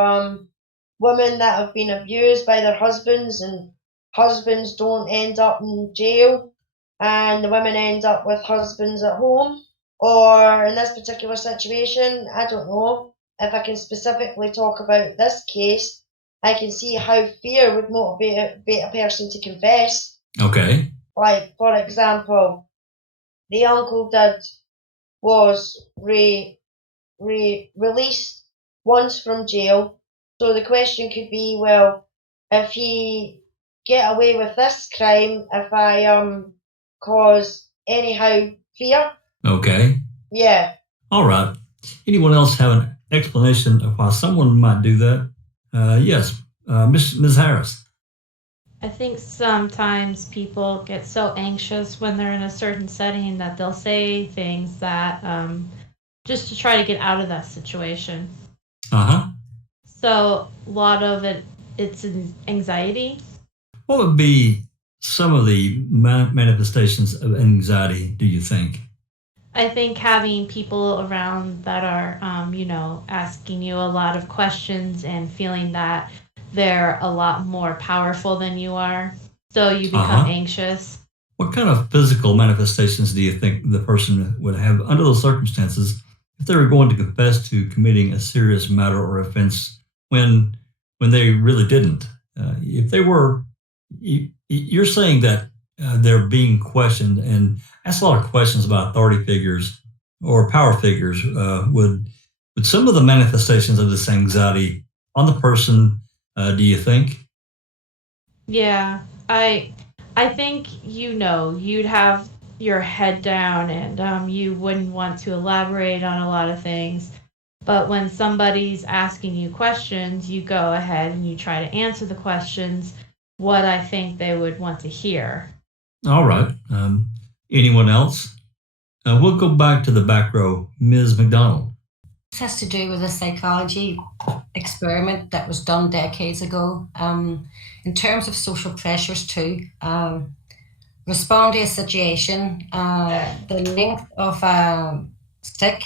women that have been abused by their husbands, and husbands don't end up in jail, and the women end up with husbands at home. Or in this particular situation, I don't know if I can specifically talk about this case. I can see how fear would motivate a person to confess. Okay. Like, for example, the uncle dad was released once from jail. So the question could be, well, if he get away with this crime, if I cause anyhow fear. Okay. Yeah. All right. Anyone else have an explanation of why someone might do that? Yes, Ms. Harris. I think sometimes people get so anxious when they're in a certain setting that they'll say things that just to try to get out of that situation. Uh-huh. So a lot of it's anxiety. What would be some of the manifestations of anxiety, do you think? I think having people around that are, asking you a lot of questions and feeling that they're a lot more powerful than you are. So you become anxious. What kind of physical manifestations do you think the person would have under those circumstances if they were going to confess to committing a serious matter or offense when they really didn't? If they were, you're saying that they're being questioned and asked a lot of questions about authority figures or power figures. Would some of the manifestations of this anxiety on the person, do you think? Yeah, I think you'd have your head down and you wouldn't want to elaborate on a lot of things. But when somebody's asking you questions, you go ahead and you try to answer the questions what I think they would want to hear. All right. Anyone else? We'll go back to the back row. Ms. McDonald. This has to do with a psychology experiment that was done decades ago. In terms of social pressures too, respond to a situation, the length of a stick.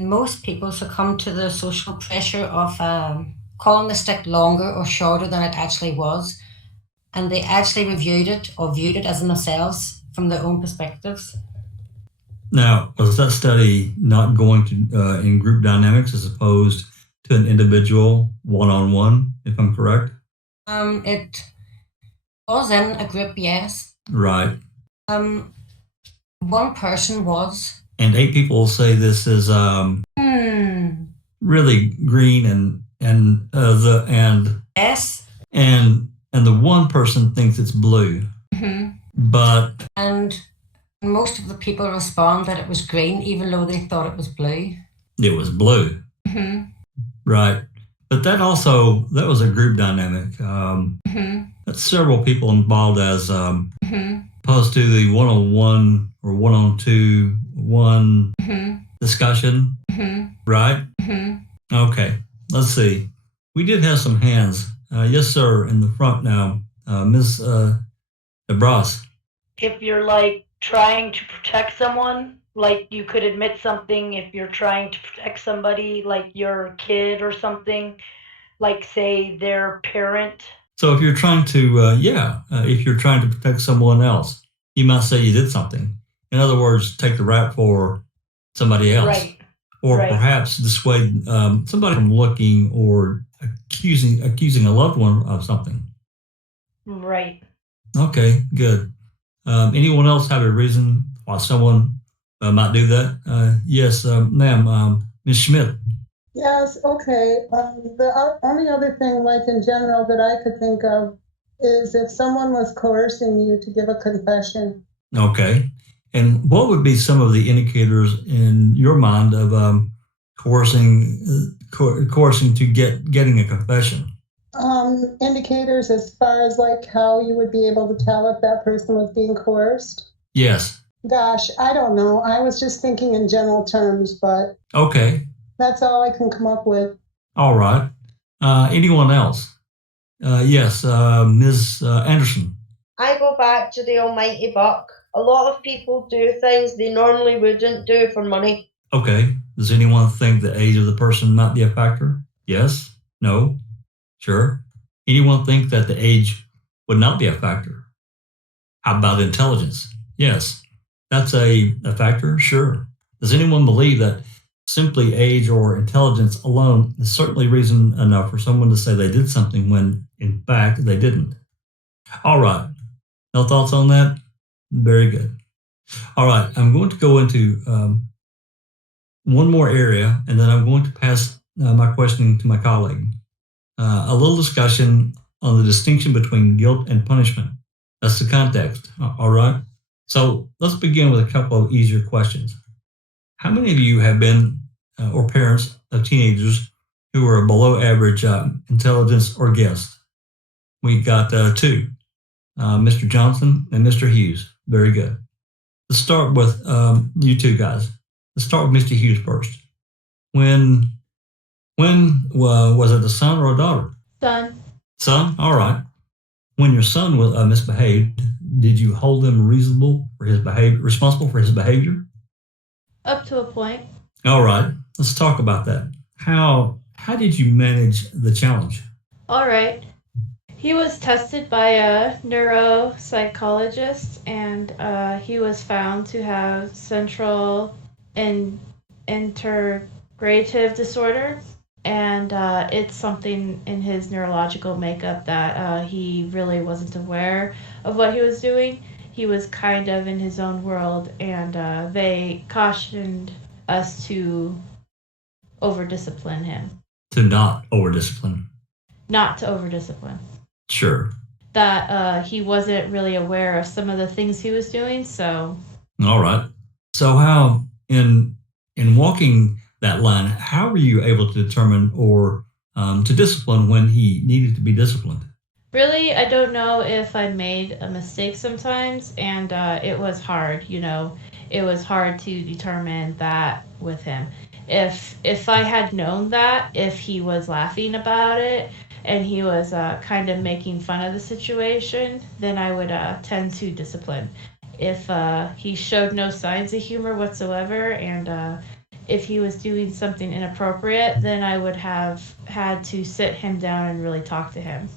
Most people succumb to the social pressure of calling the stick longer or shorter than it actually was. And they actually reviewed it or viewed it as themselves from their own perspectives. Now, was that study not going to in group dynamics as opposed to an individual one-on-one, if I'm correct? It was in a group, yes. Right. One person was. And 8 people say this is really green and yes. And the one person thinks it's blue. Mm-hmm. But most of the people respond that it was green, even though they thought it was blue. It was blue. Mm-hmm. Right. But that was a group dynamic. That's several people involved as opposed to the one-on-one or one-on-two, one discussion. Right? Okay. Let's see. We did have some hands. Yes, sir, in the front now. Ms. DeBras. If you're like trying to protect someone, like you could admit something if you're trying to protect somebody, like your kid or something, like say their parent. So if you're trying to, if you're trying to protect someone else, you might say you did something. In other words, take the rap for somebody else. Right. Or perhaps dissuade somebody from looking or accusing a loved one of something. Right. Okay, good. Anyone else have a reason why someone might do that? Yes, ma'am, Ms. Schmidt. Yes, okay. The only other thing, like in general, that I could think of is if someone was coercing you to give a confession. Okay. And what would be some of the indicators in your mind of coercing to getting a confession? Indicators as far as like how you would be able to tell if that person was being coerced? Yes. Gosh, I don't know. I was just thinking in general terms, but okay. That's all I can come up with. All right. Anyone else? Yes, Ms. Anderson. I go back to the almighty buck. A lot of people do things they normally wouldn't do for money. Okay. Does anyone think the age of the person might be a factor? Yes? No? Sure. Anyone think that the age would not be a factor? How about intelligence? Yes. That's a factor? Sure. Does anyone believe that simply age or intelligence alone is certainly reason enough for someone to say they did something when, in fact, they didn't? All right. No thoughts on that? Very good. All right. I'm going to go into one more area, and then I'm going to pass my questioning to my colleague. A little discussion on the distinction between guilt and punishment. That's the context. All right. So let's begin with a couple of easier questions. How many of you have been or parents of teenagers who are below average intelligence or guess? We got 2, Mr. Johnson and Mr. Hughes. Very good. Let's start with you two guys. Let's start with Mr. Hughes first. When was it a son or a daughter? Son. Son? All right. When your son was misbehaved, did you hold him responsible for his behavior? Up to a point. All right. Let's talk about that. How did you manage the challenge? All right. He was tested by a neuropsychologist, and he was found to have central and integrative disorder. And it's something in his neurological makeup that he really wasn't aware of what he was doing. He was kind of in his own world, and they cautioned us to over-discipline him. To not over-discipline. Not to over-discipline. Sure. That he wasn't really aware of some of the things he was doing, so. All right. So how, in walking that line, how were you able to determine or to discipline when he needed to be disciplined? Really, I don't know if I made a mistake sometimes, and it was hard, It was hard to determine that with him. If I had known that, if he was laughing about it, and he was kind of making fun of the situation, then I would tend to discipline. If he showed no signs of humor whatsoever, and if he was doing something inappropriate, then I would have had to sit him down and really talk to him.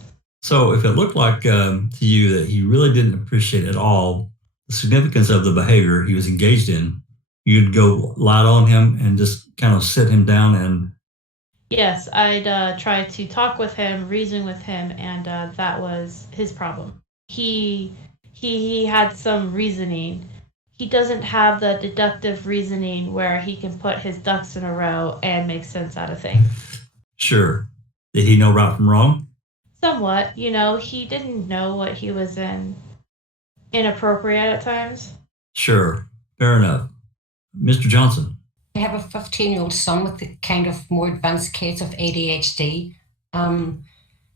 So if it looked like to you that he really didn't appreciate at all the significance of the behavior he was engaged in, you'd go light on him and just kind of sit him down and... Yes, I'd try to talk with him, reason with him, and that was his problem. He had some reasoning. He doesn't have the deductive reasoning where he can put his ducks in a row and make sense out of things. Sure. Did he know right from wrong? Somewhat. He didn't know what he was inappropriate at times. Sure. Fair enough. Mr. Johnson. I have a 15-year-old son with the kind of more advanced case of ADHD, and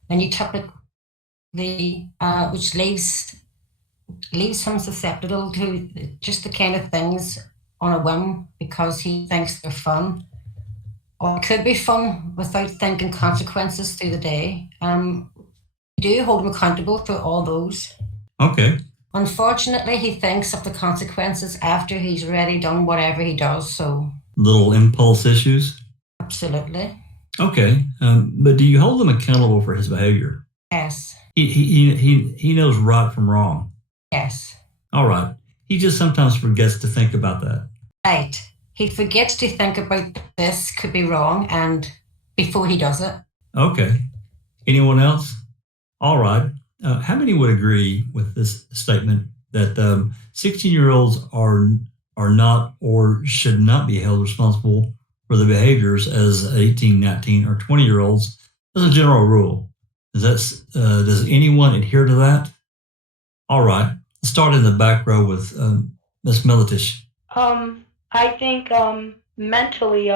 you typically, which leaves him susceptible to just the kind of things on a whim because he thinks they're fun, or it could be fun without thinking consequences through the day. We do hold him accountable for all those. Okay. Unfortunately, he thinks of the consequences after he's already done whatever he does, so... Little impulse issues? Absolutely. Okay. But do you hold him accountable for his behavior? Yes. He knows right from wrong? Yes. All right. He just sometimes forgets to think about that. Right. He forgets to think about this could be wrong and before he does it. Okay. Anyone else? All right. How many would agree with this statement that 16-year-olds are not or should not be held responsible for the behaviors as 18, 19, or 20-year-olds as a general rule? Does anyone adhere to that? All right. Let's start in the back row with Ms. Militish. I think mentally,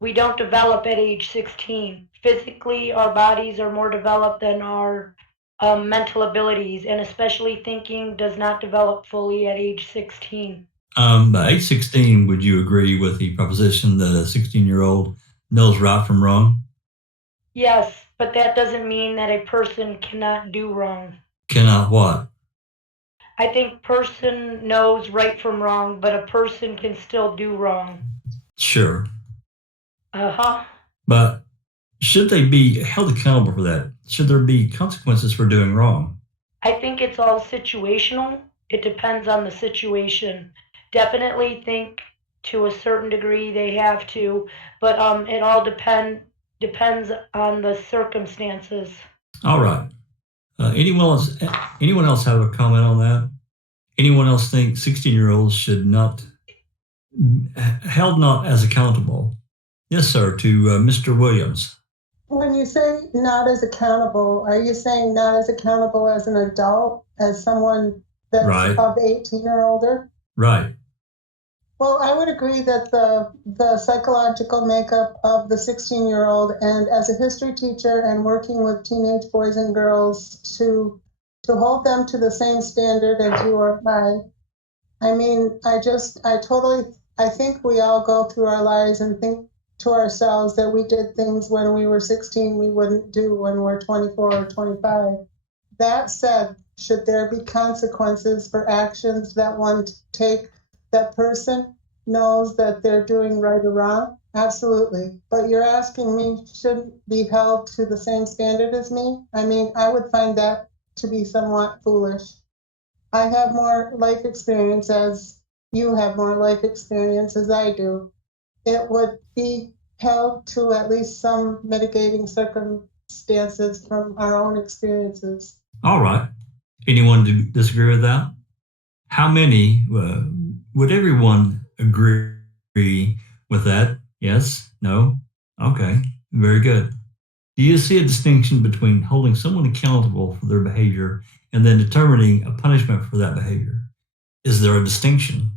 we don't develop at age 16. Physically, our bodies are more developed than our mental abilities, and especially thinking does not develop fully at age 16. By age 16, would you agree with the proposition that a 16-year-old knows right from wrong? Yes, but that doesn't mean that a person cannot do wrong. Cannot what? I think person knows right from wrong, but a person can still do wrong. Sure. Uh-huh. But should they be held accountable for that? Should there be consequences for doing wrong? I think it's all situational. It depends on the situation. Definitely think to a certain degree they have to, but it all depends on the circumstances. All right. Anyone else have a comment on that? Anyone else think 16-year-olds should not held not as accountable? Yes, sir. To Mr. Williams. When you say not as accountable, are you saying not as accountable as an adult, as someone that's right. of 18 or older? Right. Well, I would agree that the psychological makeup of the 16-year-old, and as a history teacher and working with teenage boys and girls, to hold them to the same standard as you or I mean, I think we all go through our lives and think to ourselves that we did things when we were 16 we wouldn't do when we're 24 or 25. That said, should there be consequences for actions that one take? That person knows that they're doing right or wrong? Absolutely. But you're asking me should be held to the same standard as me? I mean, I would find that to be somewhat foolish. I have more life experience as you have more life experience as I do. It would be held to at least some mitigating circumstances from our own experiences. All right. Anyone disagree with that? How many, would everyone agree with that? Yes? No? Okay, very good. Do you see a distinction between holding someone accountable for their behavior and then determining a punishment for that behavior? Is there a distinction?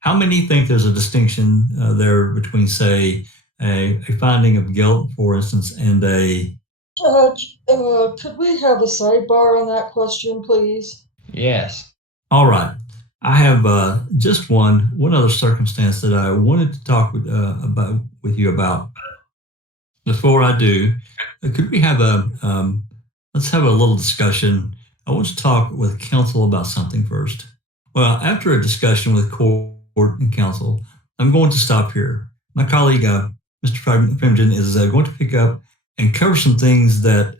How many think there's a distinction there between, say, a finding of guilt, for instance, and a... Judge, could we have a sidebar on that question, please? Yes. All right. I have just one other circumstance that I wanted to talk with you about. Before I do, could we have let's have a little discussion. I want to talk with counsel about something first. Well, after a discussion with court and counsel, I'm going to stop here. My colleague, Mr. FREMGEN, is going to pick up and cover some things that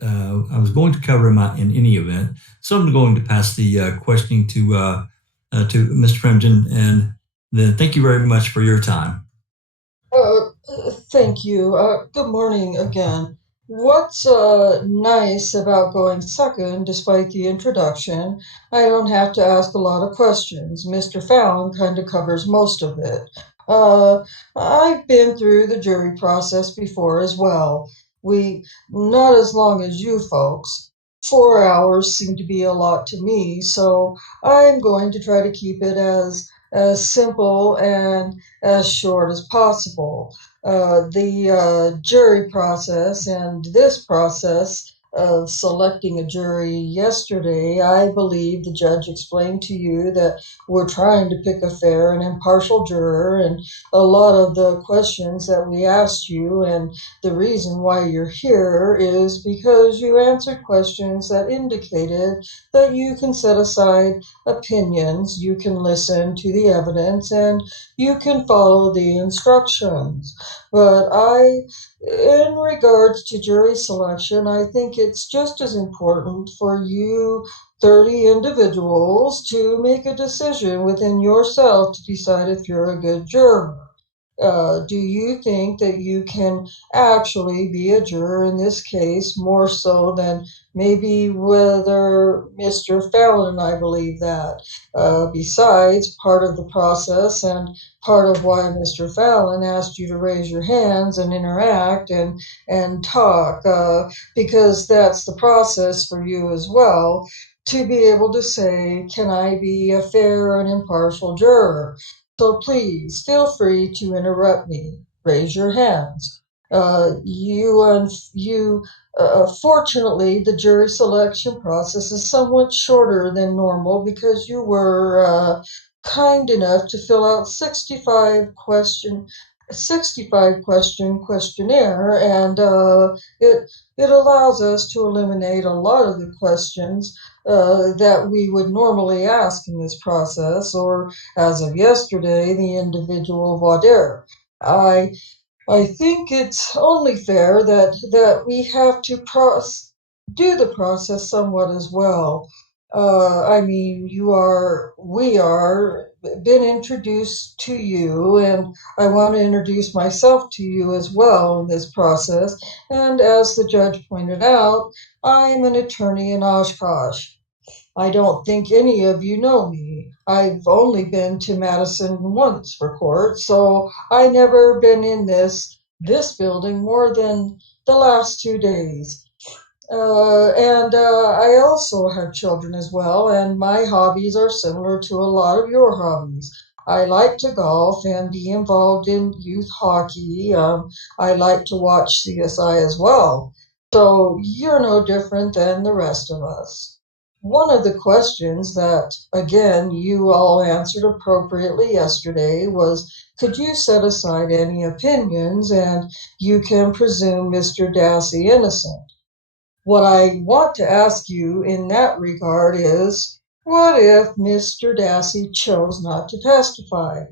I was going to cover in any event. So I'm going to pass the questioning to Mr. FREMGEN, and then thank you very much for your time. Thank you. Good morning again. What's nice about going second, despite the introduction, I don't have to ask a lot of questions. Mr. Fallon kind of covers most of it. I've been through the jury process before as well. Not as long as you folks. 4 hours seem to be a lot to me, so I'm going to try to keep it as simple and as short as possible. The jury process and this process of selecting a jury yesterday, I believe the judge explained to you that we're trying to pick a fair and impartial juror, and a lot of the questions that we asked you and the reason why you're here is because you answered questions that indicated that you can set aside opinions, you can listen to the evidence, and you can follow the instructions. But in regards to jury selection, I think it's just as important for you 30 individuals to make a decision within yourself to decide if you're a good juror. Do you think that you can actually be a juror in this case more so than maybe whether Mr. Fallon and I believe that? Besides, part of the process and part of why Mr. Fallon asked you to raise your hands and interact and talk, because that's the process for you as well, to be able to say, can I be a fair and impartial juror? So please feel free to interrupt me. Raise your hands. Fortunately, the jury selection process is somewhat shorter than normal because you were kind enough to fill out 65 question questionnaire, and it allows us to eliminate a lot of the questions that we would normally ask in this process, or as of yesterday, the individual Voir Dire. I think it's only fair that we have to do the process somewhat as well. I mean, we are been introduced to you, and I want to introduce myself to you as well in this process. And as the judge pointed out, I'm an attorney in Oshkosh. I don't think any of you know me. I've only been to Madison once for court, so I never been in this building more than the last 2 days. And I also have children as well, and my hobbies are similar to a lot of your hobbies. I like to golf and be involved in youth hockey. I like to watch CSI as well. So you're no different than the rest of us. One of the questions that, again, you all answered appropriately yesterday was, could you set aside any opinions and you can presume Mr. Dassey innocent? What I want to ask you in that regard is, what if Mr. Dassey chose not to testify?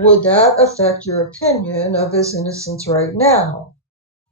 would that affect your opinion of his innocence right now?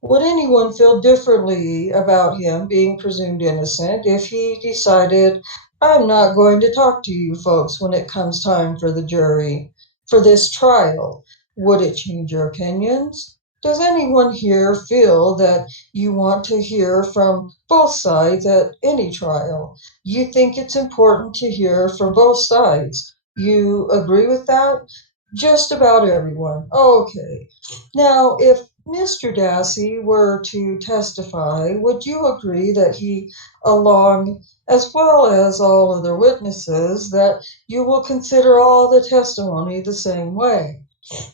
Would anyone feel differently about him being presumed innocent if he decided, I'm not going to talk to you folks when it comes time for the jury, for this trial? Would it change your opinions? Does anyone here feel that you want to hear from both sides at any trial? You think it's important to hear from both sides. You agree with that? Just about everyone. Okay. Now, if Mr. Dassey were to testify, would you agree that he, along as well as all other witnesses, that you will consider all the testimony the same way?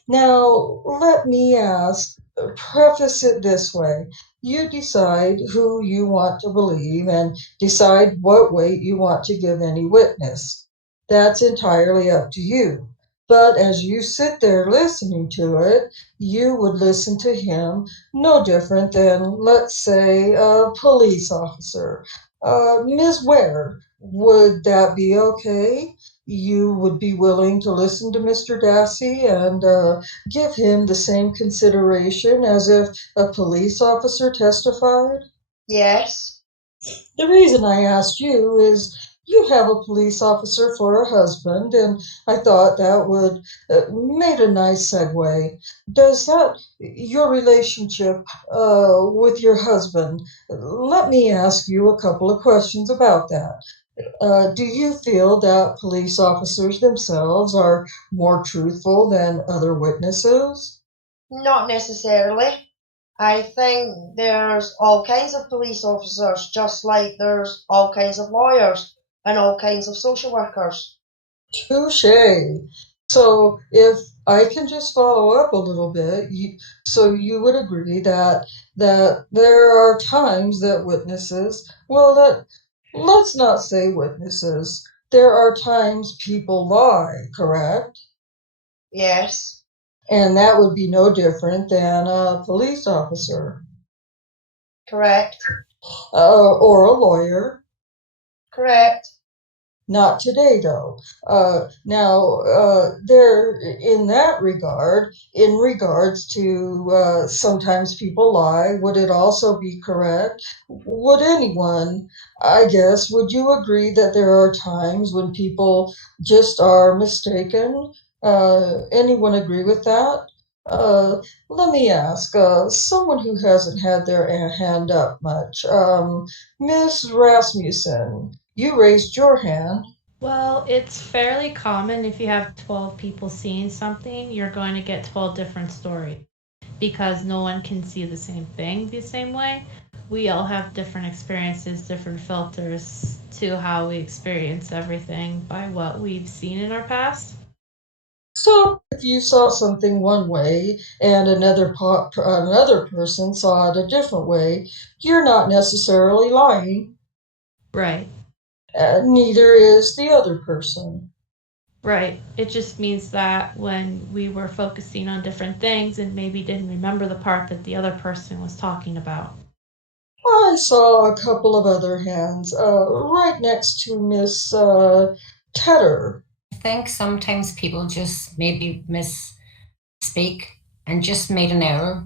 Now, let me preface it this way. You decide who you want to believe and decide what weight you want to give any witness. That's entirely up to you. But as you sit there listening to it, you would listen to him no different than, let's say, a police officer. Ms. Ware, would that be okay? You would be willing to listen to Mr. Dassey and give him the same consideration as if a police officer testified? Yes. The reason I asked you is you have a police officer for a husband, and I thought that would made a nice segue. Does that your relationship with your husband? Let me ask you a couple of questions about that. Do you feel that police officers themselves are more truthful than other witnesses? Not necessarily. I think there's all kinds of police officers, just like there's all kinds of lawyers and all kinds of social workers. Touche. So if I can just follow up a little bit, so you would agree that there are times that witnesses, well, let's not say witnesses. There are times people lie, correct? Yes. And that would be no different than a police officer. Correct. Or a lawyer. Correct. Not today, though. There, in that regard, in regards to sometimes people lie, would it also be correct? Would anyone, I guess, would you agree that there are times when people just are mistaken? Anyone agree with that? Let me ask, someone who hasn't had their hand up much, Miss Rasmussen. You raised your hand. Well, it's fairly common if you have 12 people seeing something, you're going to get 12 different stories because no one can see the same thing the same way. We all have different experiences, different filters to how we experience everything by what we've seen in our past. So if you saw something one way and another person saw it a different way, you're not necessarily lying. Right. Neither is the other person. Right. It just means that when we were focusing on different things and maybe didn't remember the part that the other person was talking about. I saw a couple of other hands right next to Miss Tedder. I think sometimes people just maybe misspeak and just made an error,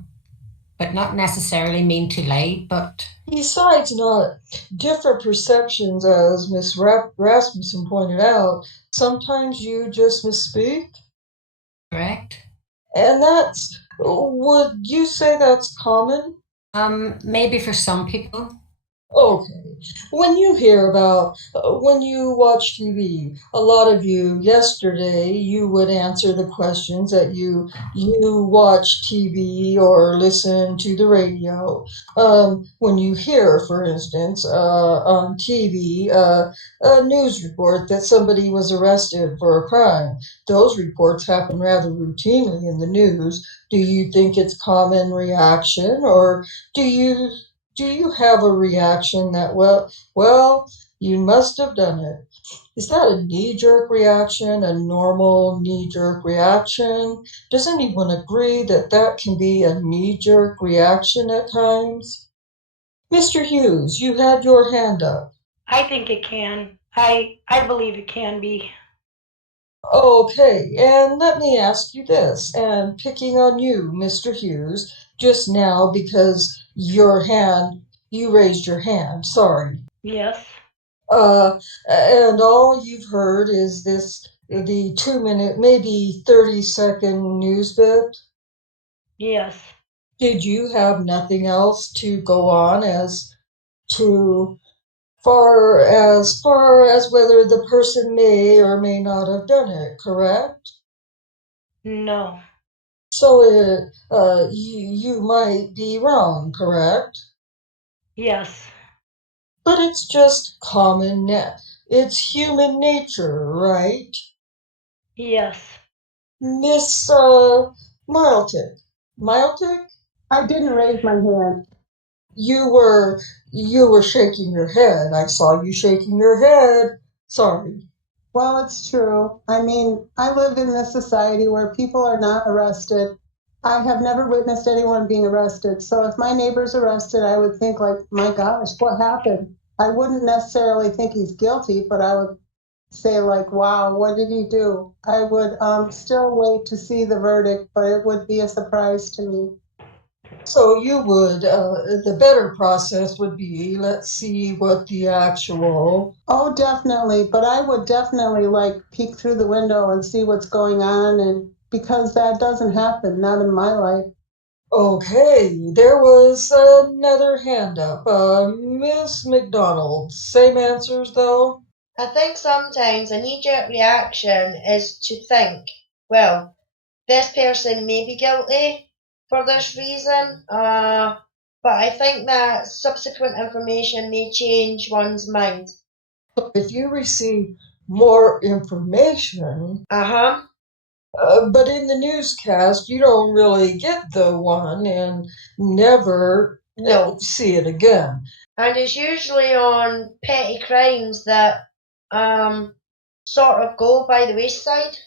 but not necessarily mean to lie, but Besides not different perceptions, as Miss Rasmussen pointed out, sometimes you just misspeak. correct. And would you say that's common? Maybe for some people. Okay. When you watch TV, a lot of you yesterday, you would answer the questions that you watch TV or listen to the radio. When you hear, for instance, on TV, a news report that somebody was arrested for a crime, those reports happen rather routinely in the news. Do you think it's common reaction, or do you do you have a reaction that, well, you must have done it? Is that a knee-jerk reaction, a normal knee-jerk reaction? Does anyone agree that that can be a knee-jerk reaction at times? Mr. Hughes, you had your hand up. I think it can. I believe it can be. Okay, and let me ask you this, and picking on you, Mr. Hughes, just now because you raised your hand, sorry. Yes. And all you've heard is the 2 minute, maybe 30-second news bit. Yes. Did you have nothing else to go on as to far as whether the person may or may not have done it, correct? No. So you might be wrong, correct? Yes. But it's just it's human nature, right? Yes. Miss Miltic. Miltic? I didn't raise my hand. You were shaking your head. I saw you shaking your head. Sorry. Well, it's true. I mean, I live in this society where people are not arrested. I have never witnessed anyone being arrested. So if my neighbor's arrested, I would think like, my gosh, what happened? I wouldn't necessarily think he's guilty, but I would say like, wow, what did he do? I would still wait to see the verdict, but it would be a surprise to me. So you would, the better process would be, let's see what the actual. Oh, definitely. But I would definitely like peek through the window and see what's going on. And because that doesn't happen, not in my life. Okay, there was another hand up. Miss McDonald, same answers though? I think sometimes a knee-jerk reaction is to think, well, this person may be guilty for this reason, but I think that subsequent information may change one's mind. If you receive more information, Uh-huh. but in the newscast, you don't really get the one and never No. see it again. And it's usually on petty crimes that sort of go by the wayside.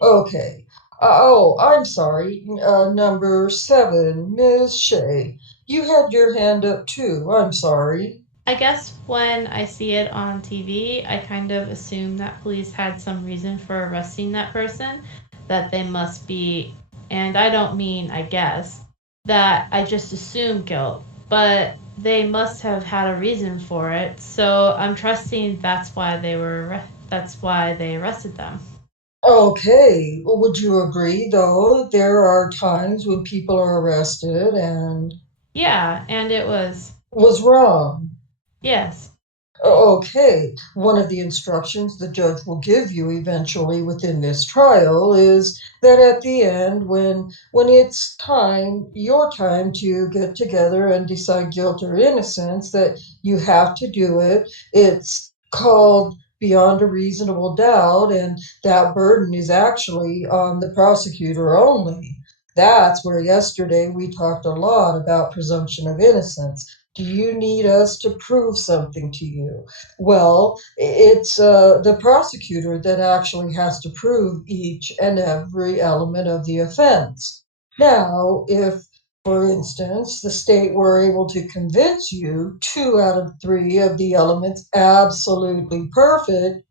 Okay. I'm sorry. Number 7, Miss Shea. You had your hand up too. I'm sorry. I guess when I see it on TV, I kind of assume that police had some reason for arresting that person, that they must be, and I don't mean I guess, that I just assume guilt, but they must have had a reason for it, so I'm trusting that's why they arrested them. Okay. Well, would you agree, though, there are times when people are arrested and Yeah, and it was wrong? yes. Okay, one of the instructions the judge will give you eventually within this trial is that at the end, when it's your time to get together and decide guilt or innocence, that you have to do it. It's called beyond a reasonable doubt, and that burden is actually on the prosecutor only. That's where yesterday we talked a lot about presumption of innocence. Do you need us to prove something to you? Well, it's the prosecutor that actually has to prove each and every element of the offense. Now, if, for instance, the state were able to convince you 2 out of 3 of the elements absolutely perfect,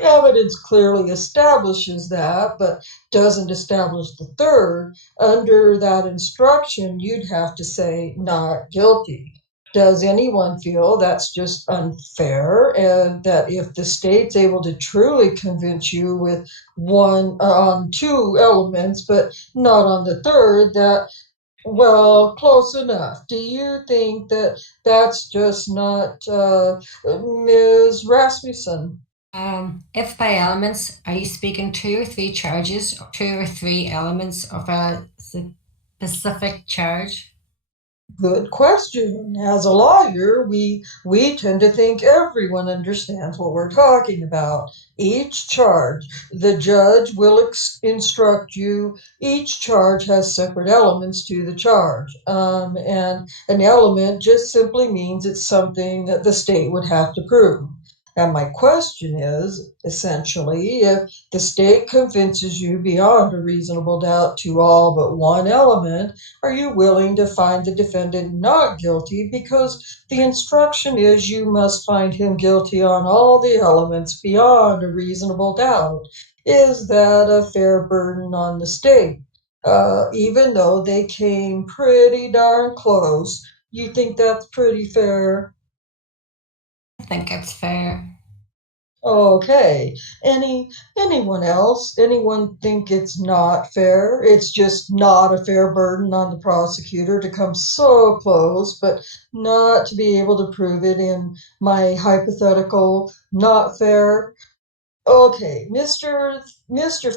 evidence clearly establishes that, but doesn't establish the third. Under that instruction, you'd have to say not guilty. Does anyone feel that's just unfair, and that if the state's able to truly convince you with one on 2 elements, but not on the third, that well, close enough. Do you think that that's just not Ms. Rasmussen? If by elements, are you speaking 2 or 3 charges, or 2 or 3 elements of a specific charge? Good question. As a lawyer, we tend to think everyone understands what we're talking about. Each charge, the judge will instruct you. Each charge has separate elements to the charge, and an element just simply means it's something that the state would have to prove. And my question is essentially, if the state convinces you beyond a reasonable doubt to all but one element, are you willing to find the defendant not guilty? Because the instruction is you must find him guilty on all the elements beyond a reasonable doubt. Is that a fair burden on the state? Even though they came pretty darn close, you think that's pretty fair? I think it's fair. Okay. Anyone else? Anyone think it's not fair? It's just not a fair burden on the prosecutor to come so close, but not to be able to prove it in my hypothetical not fair. Okay, Mr.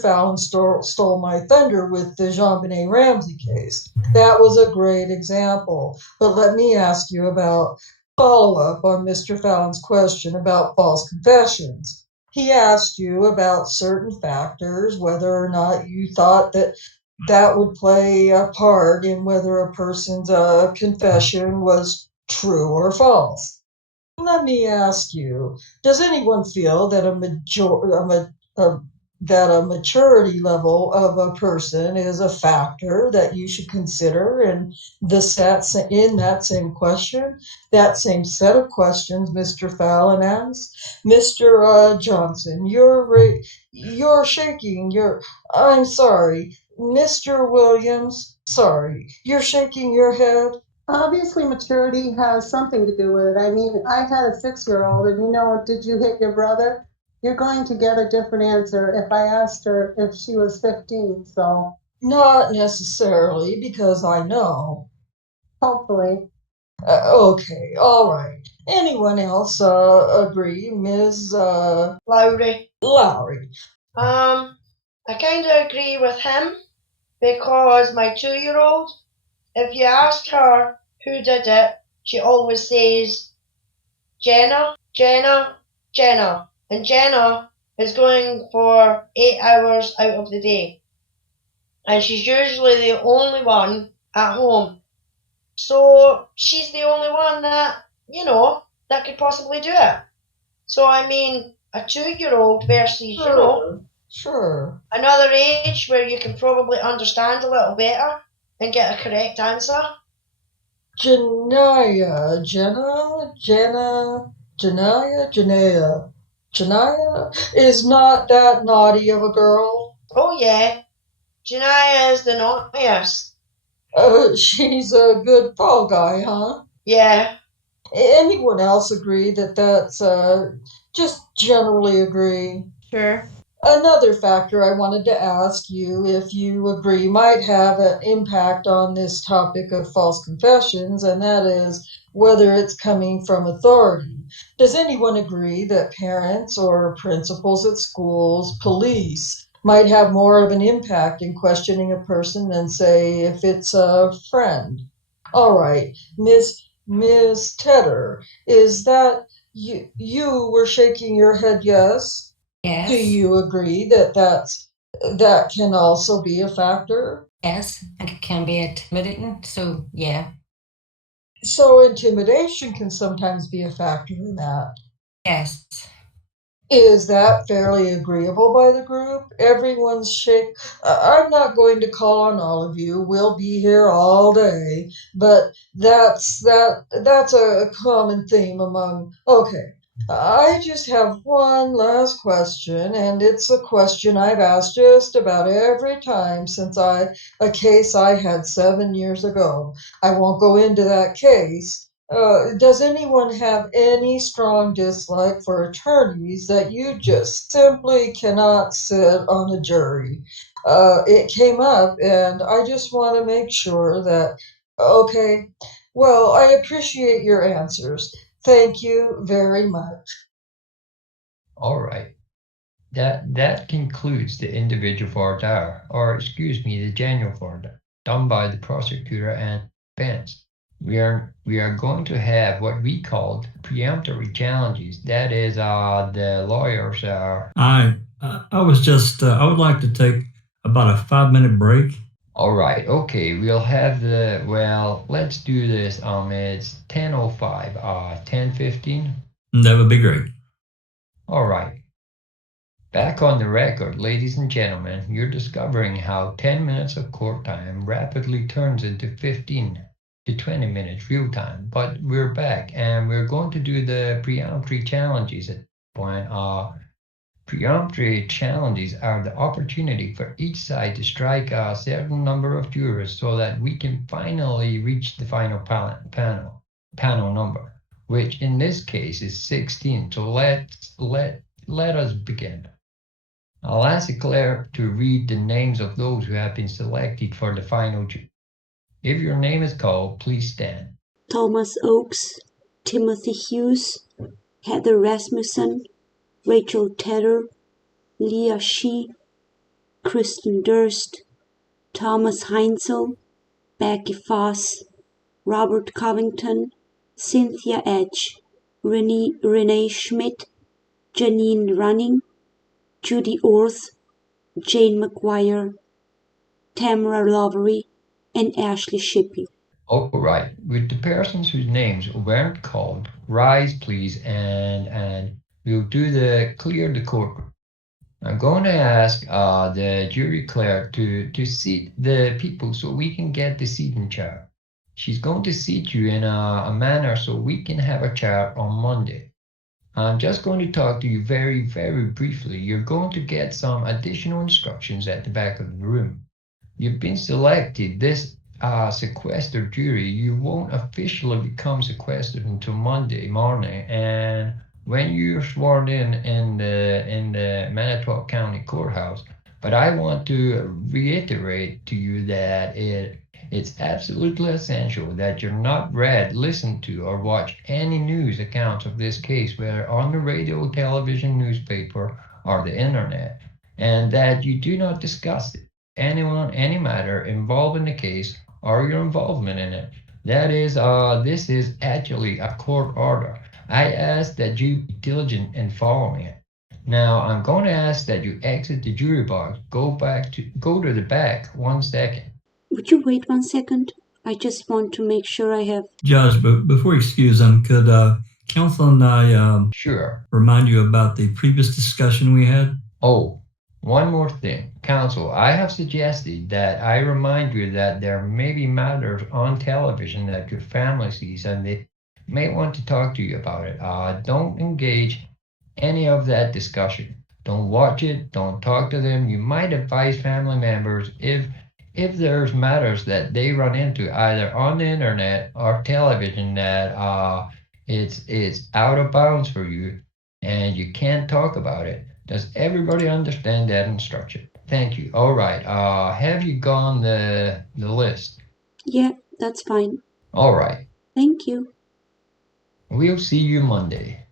Fallon stole my thunder with the Jean-Benet Ramsey case. That was a great example. But let me ask you about follow-up on Mr. Fallon's question about false confessions. He asked you about certain factors, whether or not you thought that that would play a part in whether a person's confession was true or false. Let me ask you, does anyone feel that that a maturity level of a person is a factor that you should consider in that same question, that same set of questions Mr. Fallon asked? Mr. Johnson, you're shaking. I'm sorry, Mr. Williams. Sorry, you're shaking your head. Obviously, maturity has something to do with it. I mean, I had a 6-year-old, and did you hit your brother? You're going to get a different answer if I asked her if she was 15, so. Not necessarily, because I know. Hopefully. Okay, all right. Anyone else agree, Ms. Lowry. Lowry? I kind of agree with him because my 2-year-old, if you ask her who did it, she always says Jenna, Jenna, Jenna. And Jenna is going for 8 hours out of the day. And she's usually the only one at home. So she's the only one that, that could possibly do it. So I mean, a 2-year-old versus, Sure. another age where you can probably understand a little better and get a correct answer. Janaya is not that naughty of a girl. Oh yeah, Janaya is the naughtiest. She's a good fall guy, huh? Yeah. Anyone else agree that that's just generally agree? Sure. Another factor I wanted to ask you if you agree might have an impact on this topic of false confessions, and that is whether it's coming from authority. Does anyone agree that parents or principals at schools, police, might have more of an impact in questioning a person than, say, if it's a friend? All right, Miss Tedder, is that you were shaking your head yes? Yes. Do you agree that that can also be a factor? Yes, and it can be intimidating, so yeah. So intimidation can sometimes be a factor in that. Yes. Is that fairly agreeable by the group? Everyone's shake. I'm not going to call on all of you. We'll be here all day, but that's a common theme among. Okay, I just have one last question, and it's a question I've asked just about every time since a case I had 7 years ago. I won't go into that case. Does anyone have any strong dislike for attorneys that you just simply cannot sit on a jury? It came up, and I just want to make sure that, okay, well, I appreciate your answers. Thank you very much. All right. That concludes the individual voir dire, or excuse me, the general voir dire, done by the prosecutor and defense. We are going to have what we called preemptory challenges. That is, the lawyers are. I would like to take about a 5-minute break. All right, okay, we'll have let's do this. It's 10:05, 10:15. That would be great. All right. Back on the record, ladies and gentlemen, you're discovering how 10 minutes of court time rapidly turns into 15 to 20 minutes real time. But we're back and we're going to do the preemptory challenges at this point. Preemptory challenges are the opportunity for each side to strike a certain number of jurors so that we can finally reach the final panel number, which in this case is 16. So let us begin. I'll ask the clerk to read the names of those who have been selected for the final jury. If your name is called, please stand. Thomas Oakes, Timothy Hughes, Heather Rasmussen, Rachel Tedder, Leah Shee, Kristen Durst, Thomas Heinzel, Becky Foss, Robert Covington, Cynthia Edge, Renee Schmidt, Janine Running, Judy Orth, Jane McGuire, Tamara Lovery, and Ashley Shippey. All right, with the persons whose names weren't called, rise please, and we'll do the clear the courtroom. I'm going to ask the jury clerk to seat the people so we can get the seating chart. She's going to seat you in a manner so we can have a chart on Monday. I'm just going to talk to you very, very briefly. You're going to get some additional instructions at the back of the room. You've been selected this sequestered jury. You won't officially become sequestered until Monday morning, and when you're sworn in the Manitowoc County Courthouse. But I want to reiterate to you that it's absolutely essential that you're not read, listen to, or watch any news accounts of this case, whether on the radio, television, newspaper, or the internet, and that you do not discuss any matter involving the case or your involvement in it. That is, this is actually a court order. I ask that you be diligent in following it. Now, I'm going to ask that you exit the jury box. Go to the back 1 second. Would you wait 1 second? I just want to make sure I have... Judge, but before you excuse them, could counsel and I sure remind you about the previous discussion we had? Oh, one more thing. Counsel, I have suggested that I remind you that there may be matters on television that your family sees and they may want to talk to you about it. Don't engage any of that discussion. Don't watch it. Don't talk to them. You might advise family members if there's matters that they run into either on the internet or television that it's out of bounds for you and you can't talk about it. Does everybody understand that instruction? Thank you. All right. Have you gone the list? Yeah, that's fine. All right. Thank you. We'll see you Monday.